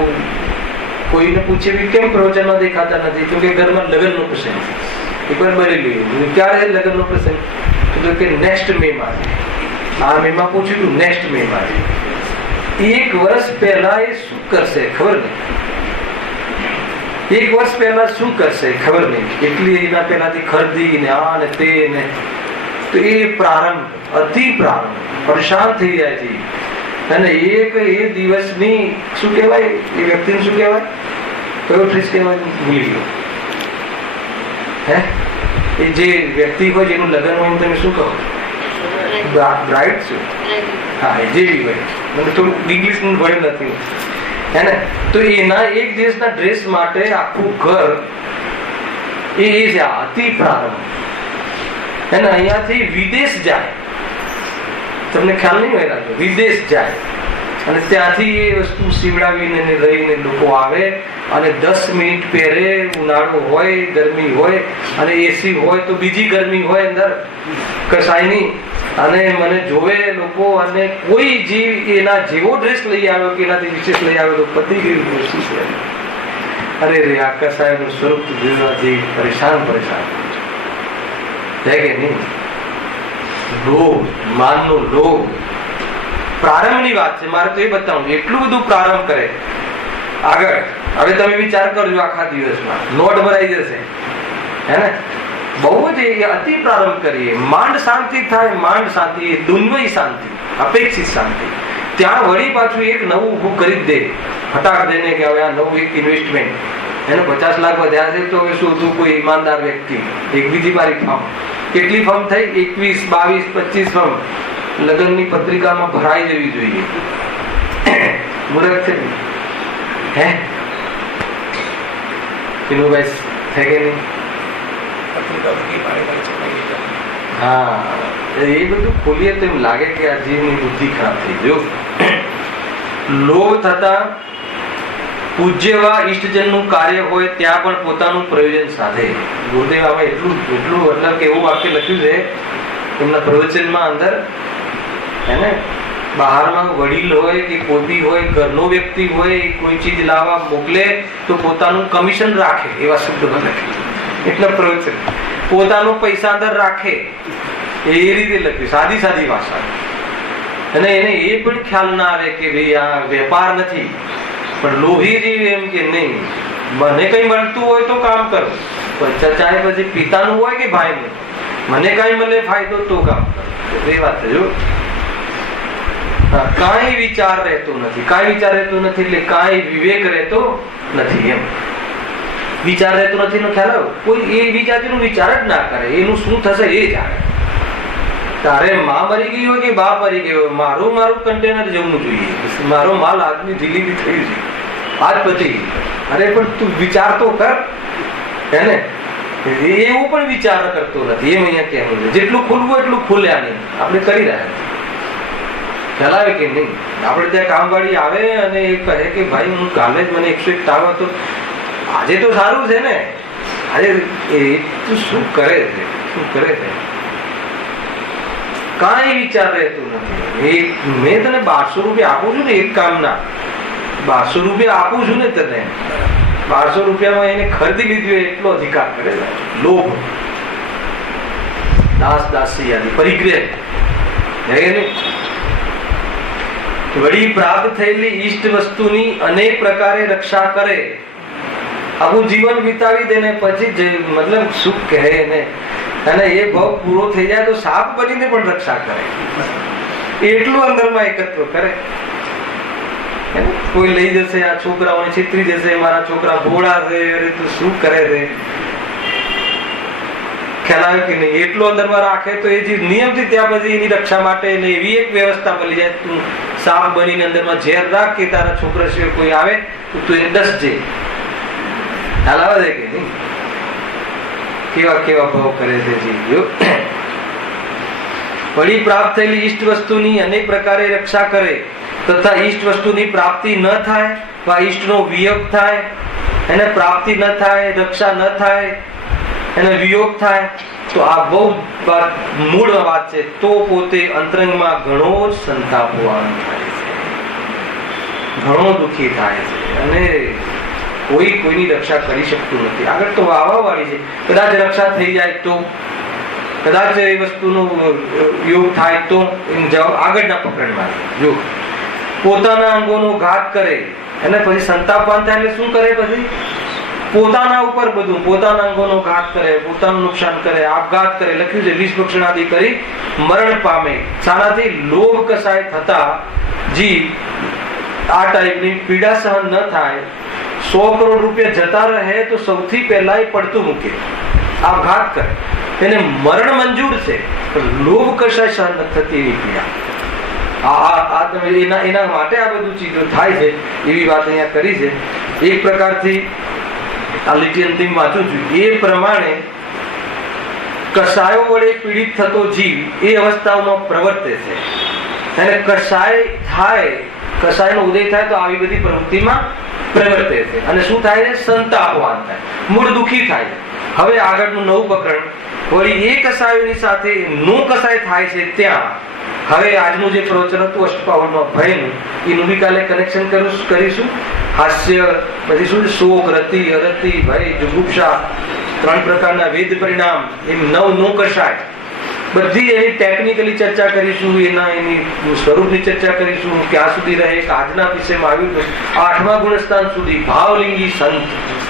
કોઈને પૂછે કેમ પ્રવચનમાં દેખાતા નથી? તો કે ઘરમાં લગ્નનો પ્રસંગ છે. એકવાર બરેલી ક્યારે લગ્નનો પ્રસંગ? તો કે નેક્સ્ટ મે માં. આ મે માં પૂછ્યું હતું, નેક્સ્ટ મે માં. 1 વર્ષ પહેલા એ શું કરશે ખબર નહીં. 1 વર્ષ પહેલા શું કરશે ખબર નહીં. એટલી એના પહેલાથી ખરીદી ને આ ને તે ને. તો એ પ્રારંભ, અતિ પ્રારંભ, પરેશાન થઈ જાય છે. અને એક એ દિવસની શું કહેવાય? એ વ્યક્તિને શું કહેવાય? કયો ફ્રીજ કહેવાય? ભૂલી ગયો. હે એ જે વ્યક્તિ હોય જેનું લગ્ન હોય તમે શું કહો? બ્રાઇડ શું? હા, જેવી હોય. મને થોડું ઇંગ્લિશ ભણ્યું નથી હે ને. તો એના એક દિવસના ડ્રેસ માટે આખું ઘર એ છે અતિ પ્રારંભ. એને અહીંયાથી વિદેશ જાય, તમને ખ્યાલ નહીં હોય રાખજો, વિદેશ જાય અને ત્યાંથી એ વસ્તુ સીવડાવીને રહીને લોકો આવે અને 10 મિનિટ પહેરે. ઉનાળો હોય, ગરમી હોય અને એસી હોય તો બીજી ગરમી હોય અંદર કસાયની. અને મને જોવે લોકો અને કોઈ જીવ એના જેવો ડ્રેસ લઈ આવ્યો કે એનાથી વિશેષ લઈ આવ્યો તો પતી ગયું. અરે રે, આ કસાયનું સ્વરૂપ જોવાથી પરેશાન છે કે નહીં? લોભ, માનનો લોભ પ્રારંભની વાત છે. મારે તો એ બતાવું, એટલું બધું પ્રારંભ કરે આગળ. હવે તમે વિચાર કરજો, આખા દિવસમાં નોટ ભરાઈ જશે હે ને. બહુ જ અતિ પ્રારંભ કરીએ, માંડ શાંતિ થાય. માંડ શાંતિ, દુન્વય શાંતિ, અપેક્ષિત શાંતિ. ત્યાં વળી પાછું એક નવું ઊભું કરી જ દે ફટાક દઈને કે હવે આ નવું એક ઇન્વેસ્ટમેન્ટ, એને 50 લાખ વધ્યા છે તો હવે શોધું કોઈ ઈમાનદાર વ્યક્તિ. એક બીજી મારી ફર્મ, કેટલી ફર્મ થઈ? 21, 22, 25 ફર્મ લગ્નની પત્રિકામાં ભરાઈ જવી જોઈએ. મુહૂર્ત છે હે વિનુભાઈ છે કે નહીં? હા, એ બધું ખોલીએ તો એમ લાગે કે આ જીવની બુદ્ધિ ખરાબ થઈ. જો લોભ થતા પૂજ્યવા ઈષ્ટજનનું કાર્ય હોય ત્યાં પણ પોતાનું પ્રયોજન સાધે. ગુરુદેવ આમાં એટલું મતલબ કે એવું વાક્ય લખ્યું છે એમના પ્રવચનમાં અંદર હે ને. બહારમાં વડીલ હોય કે કોઈ બી હોય, ઘરનો વ્યક્તિ હોય, કોઈ ચીજ લાવવા મોકલે તો પોતાનું કમિશન રાખે, એવા શબ્દમાં લખ્યું. એટલે પ્રવચન પોતાનો પૈસા અંદર રાખે એ રીતે લખ્યું, સાદી સાદી ભાષા. અને એને એ પણ ખ્યાલ ના આવે કે ભાઈ આ વેપાર નથી, પણ લોભી જીવ એમ કે નહીં, મને કઈ મળતું હોય તો કામ કરું, ચાહે પછી પિતાનું હોય કે ભાઈનું, મને કઈ મળે ફાયદો તો કામ કરું. એ વાત છે. જો કાંઈ વિચાર રહેતો નથી, કાંઈ વિચાર રહેતો નથી એટલે કાંઈ વિવેક રહેતો નથી. એમ વિચાર રહેતો નથી નો ખ્યાલ આવ્યો? કોઈ એ વિચારનો વિચાર જ ના કરે, એનું શું થશે એ જાણે. તારે માં મરી ગઈ હોય કે બાપ મરી ગયો હોય, મારું કન્ટેનર જવું જોઈએ, મારો માલ આજની ડિલિવરી થઈ છે, આજ પછી. અરે પણ તું વિચાર તો કર હે ને. એવું પણ વિચાર કરતો નથી. એમ અહીંયા કહેવું છે જેટલું ખુલવું એટલું ખુલ્યા નહીં. આપણે કરી રહ્યા ખ્યાલ આવે કે નહીં? આપણે ત્યાં કામવાળી આવે અને એ કહે કે ભાઈ હું કાલે જ મને 101 તાવ હતો, આજે તો સારું છે ને, આજે એ તું શું કરે છે, શું કરે છે? કાંઈ વિચાર રહેતું નથી. મેં તને 1200 રૂપિયા આપું છું ને એક કામના, 1200 રૂપિયા આપું છું ને તને, 1200 રૂપિયામાં એને ખરીદી લીધી હોય એટલો અધિકાર કરે. લોભ, દાસ દાસી યાદી, પરિગ્રહ. વળી પ્રાપ્ત થયેલી ઈષ્ટ વસ્તુની અનેક પ્રકારે રક્ષા કરે. આખું જીવન વિતાવી દે ને પછી મતલબ શું કહે ને, અને એ ભાવ પૂરો થઈ જાય તો સાપ બનીને પણ રક્ષા કરે. એટલું અંદરમાં એકત્વ કરે. કોઈ લઈ જશે, આ છોકરાઓને છેતરી જશે, મારા છોકરા ભોળા છે, અરે તું શું કરે છે, ખ્યાલ આવે કે નહીં? એટલું અંદરમાં રાખે તો એ જે નિયમથી ત્યાં પછી એની રક્ષા માટે એવી એક વ્યવસ્થા મળી જાય. તું સાપ બનીને અંદરમાં ઝેર રાખ કે તારા છોકરા સિવાય કોઈ આવે તો તું એને ડસજે. ખ્યાલ આવે છે કે નહીં? કેવા ભાવ કરે છે જીવ. વળી પ્રાપ્ત થયેલી ઈષ્ટ વસ્તુની અનેક પ્રકારે રક્ષા કરે તથા ઈષ્ટ વસ્તુની પ્રાપ્તિ ન થાય, ઈષ્ટનો વિયોગ થાય, એને પ્રાપ્તિ ન થાય, રક્ષા ન થાય, એને વિયોગ થાય તો આ બહુ મૂળ વાત છે. તો પોતે અંતરંગમાં ઘણો જ સંતાપવાન થાય છે, ઘણો દુઃખી થાય છે અને કોઈ કોઈની રક્ષા કરી શકતું નથી. આગળ તો વાવા વાળી છે, કદાચ રક્ષા થઈ જાય તો, કદાચ એ વસ્તુનો યોગ થાય તો આગળના પકડમાં. જો પોતાના અંગોનો ઘાત કરે અને પછી સંતાપવાન થાય એટલે શું કરે? પછી પોતાના ઉપર બધું, પોતાના અંગોનો ઘાત કરે, પોતાનું નુકસાન કરે, આપઘાત કરે. લખ્યું છે વિષ ભક્ષણાદિ કરી મરણ પામે. શાનાથી? લોભ કસાય થતા જીવ આ ટાઈપની પીડા સહન ન થાય, 100 કરોડ રૂપિયા જતા રહે તો સૌથી પહેલા એ પડતું મૂકે. આપઘાત કરે, એને મરણ મંજૂર છે, પણ લોભ કશાય સહન નથી થતી એવી પીડા. એના માટે આ બધું ચીજો થાય છે એવી વાત અહીંયા કરી છે. એક પ્રકારથી આ લીટી અંતિમ વાંચું છું એ પ્રમાણે કસાયો વડે પીડિત થતો જીવ એ અવસ્થાઓમાં પ્રવર્તે છે, અને કસાય થાય, કસાયનો ઉદય થાય તો આવી બધી પ્રવૃત્તિમાં પ્રવર્તે છે. અને શું થાય છે? સંતાપવાન થાય, મૂળ દુઃખી થાય. હવે આગળનું નવું પ્રકરણ વળી એ કસાયોની સાથે નો કસાય થાય છે ત્યાં હવે આજનું જે પ્રવચન હતું અષ્ટપાવનમાં ભયનું, એનું બી કાલે કનેક્શન કરીશું. હાસ્ય, પછી શું શોક, રતિ, અરતિ, ભય, જુગુપ્સા, 3 પ્રકારના વેદ પરિણામ, એમ 9 નો કસાય, બધી એની ટેકનિકલી ચર્ચા કરીશું. એની સ્વરૂપની ચર્ચા કરીશું, ક્યાં સુધી રહે. આજના વિષયમાં આવ્યું હતું 8મા ગુણસ્થાન સુધી ભાવલિંગી સંત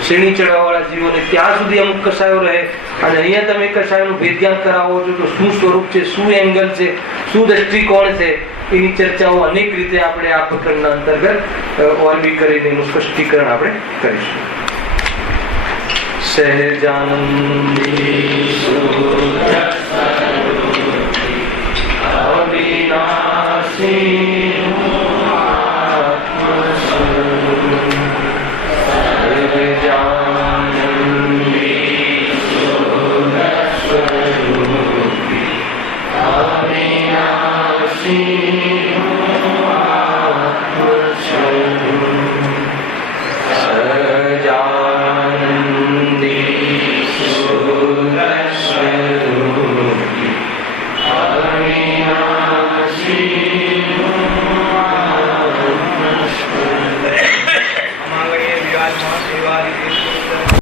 શ્રેણી ચડવાવાળા જીવોને ત્યાં સુધી અમુક કસાયો રહે. અને અહીંયા તમે કસાયોનું ભેદ જ્ઞાન કરાવો છો તો શું સ્વરૂપ છે, શું એંગલ છે, શું દ્રષ્ટિકોણ છે, એની ચર્ચાઓ અનેક રીતે આપણે આ પ્રકરણના અંતર્ગત ઓરબી કરીને એનું સ્પષ્ટીકરણ આપણે કરીશું. સહેજાનંદી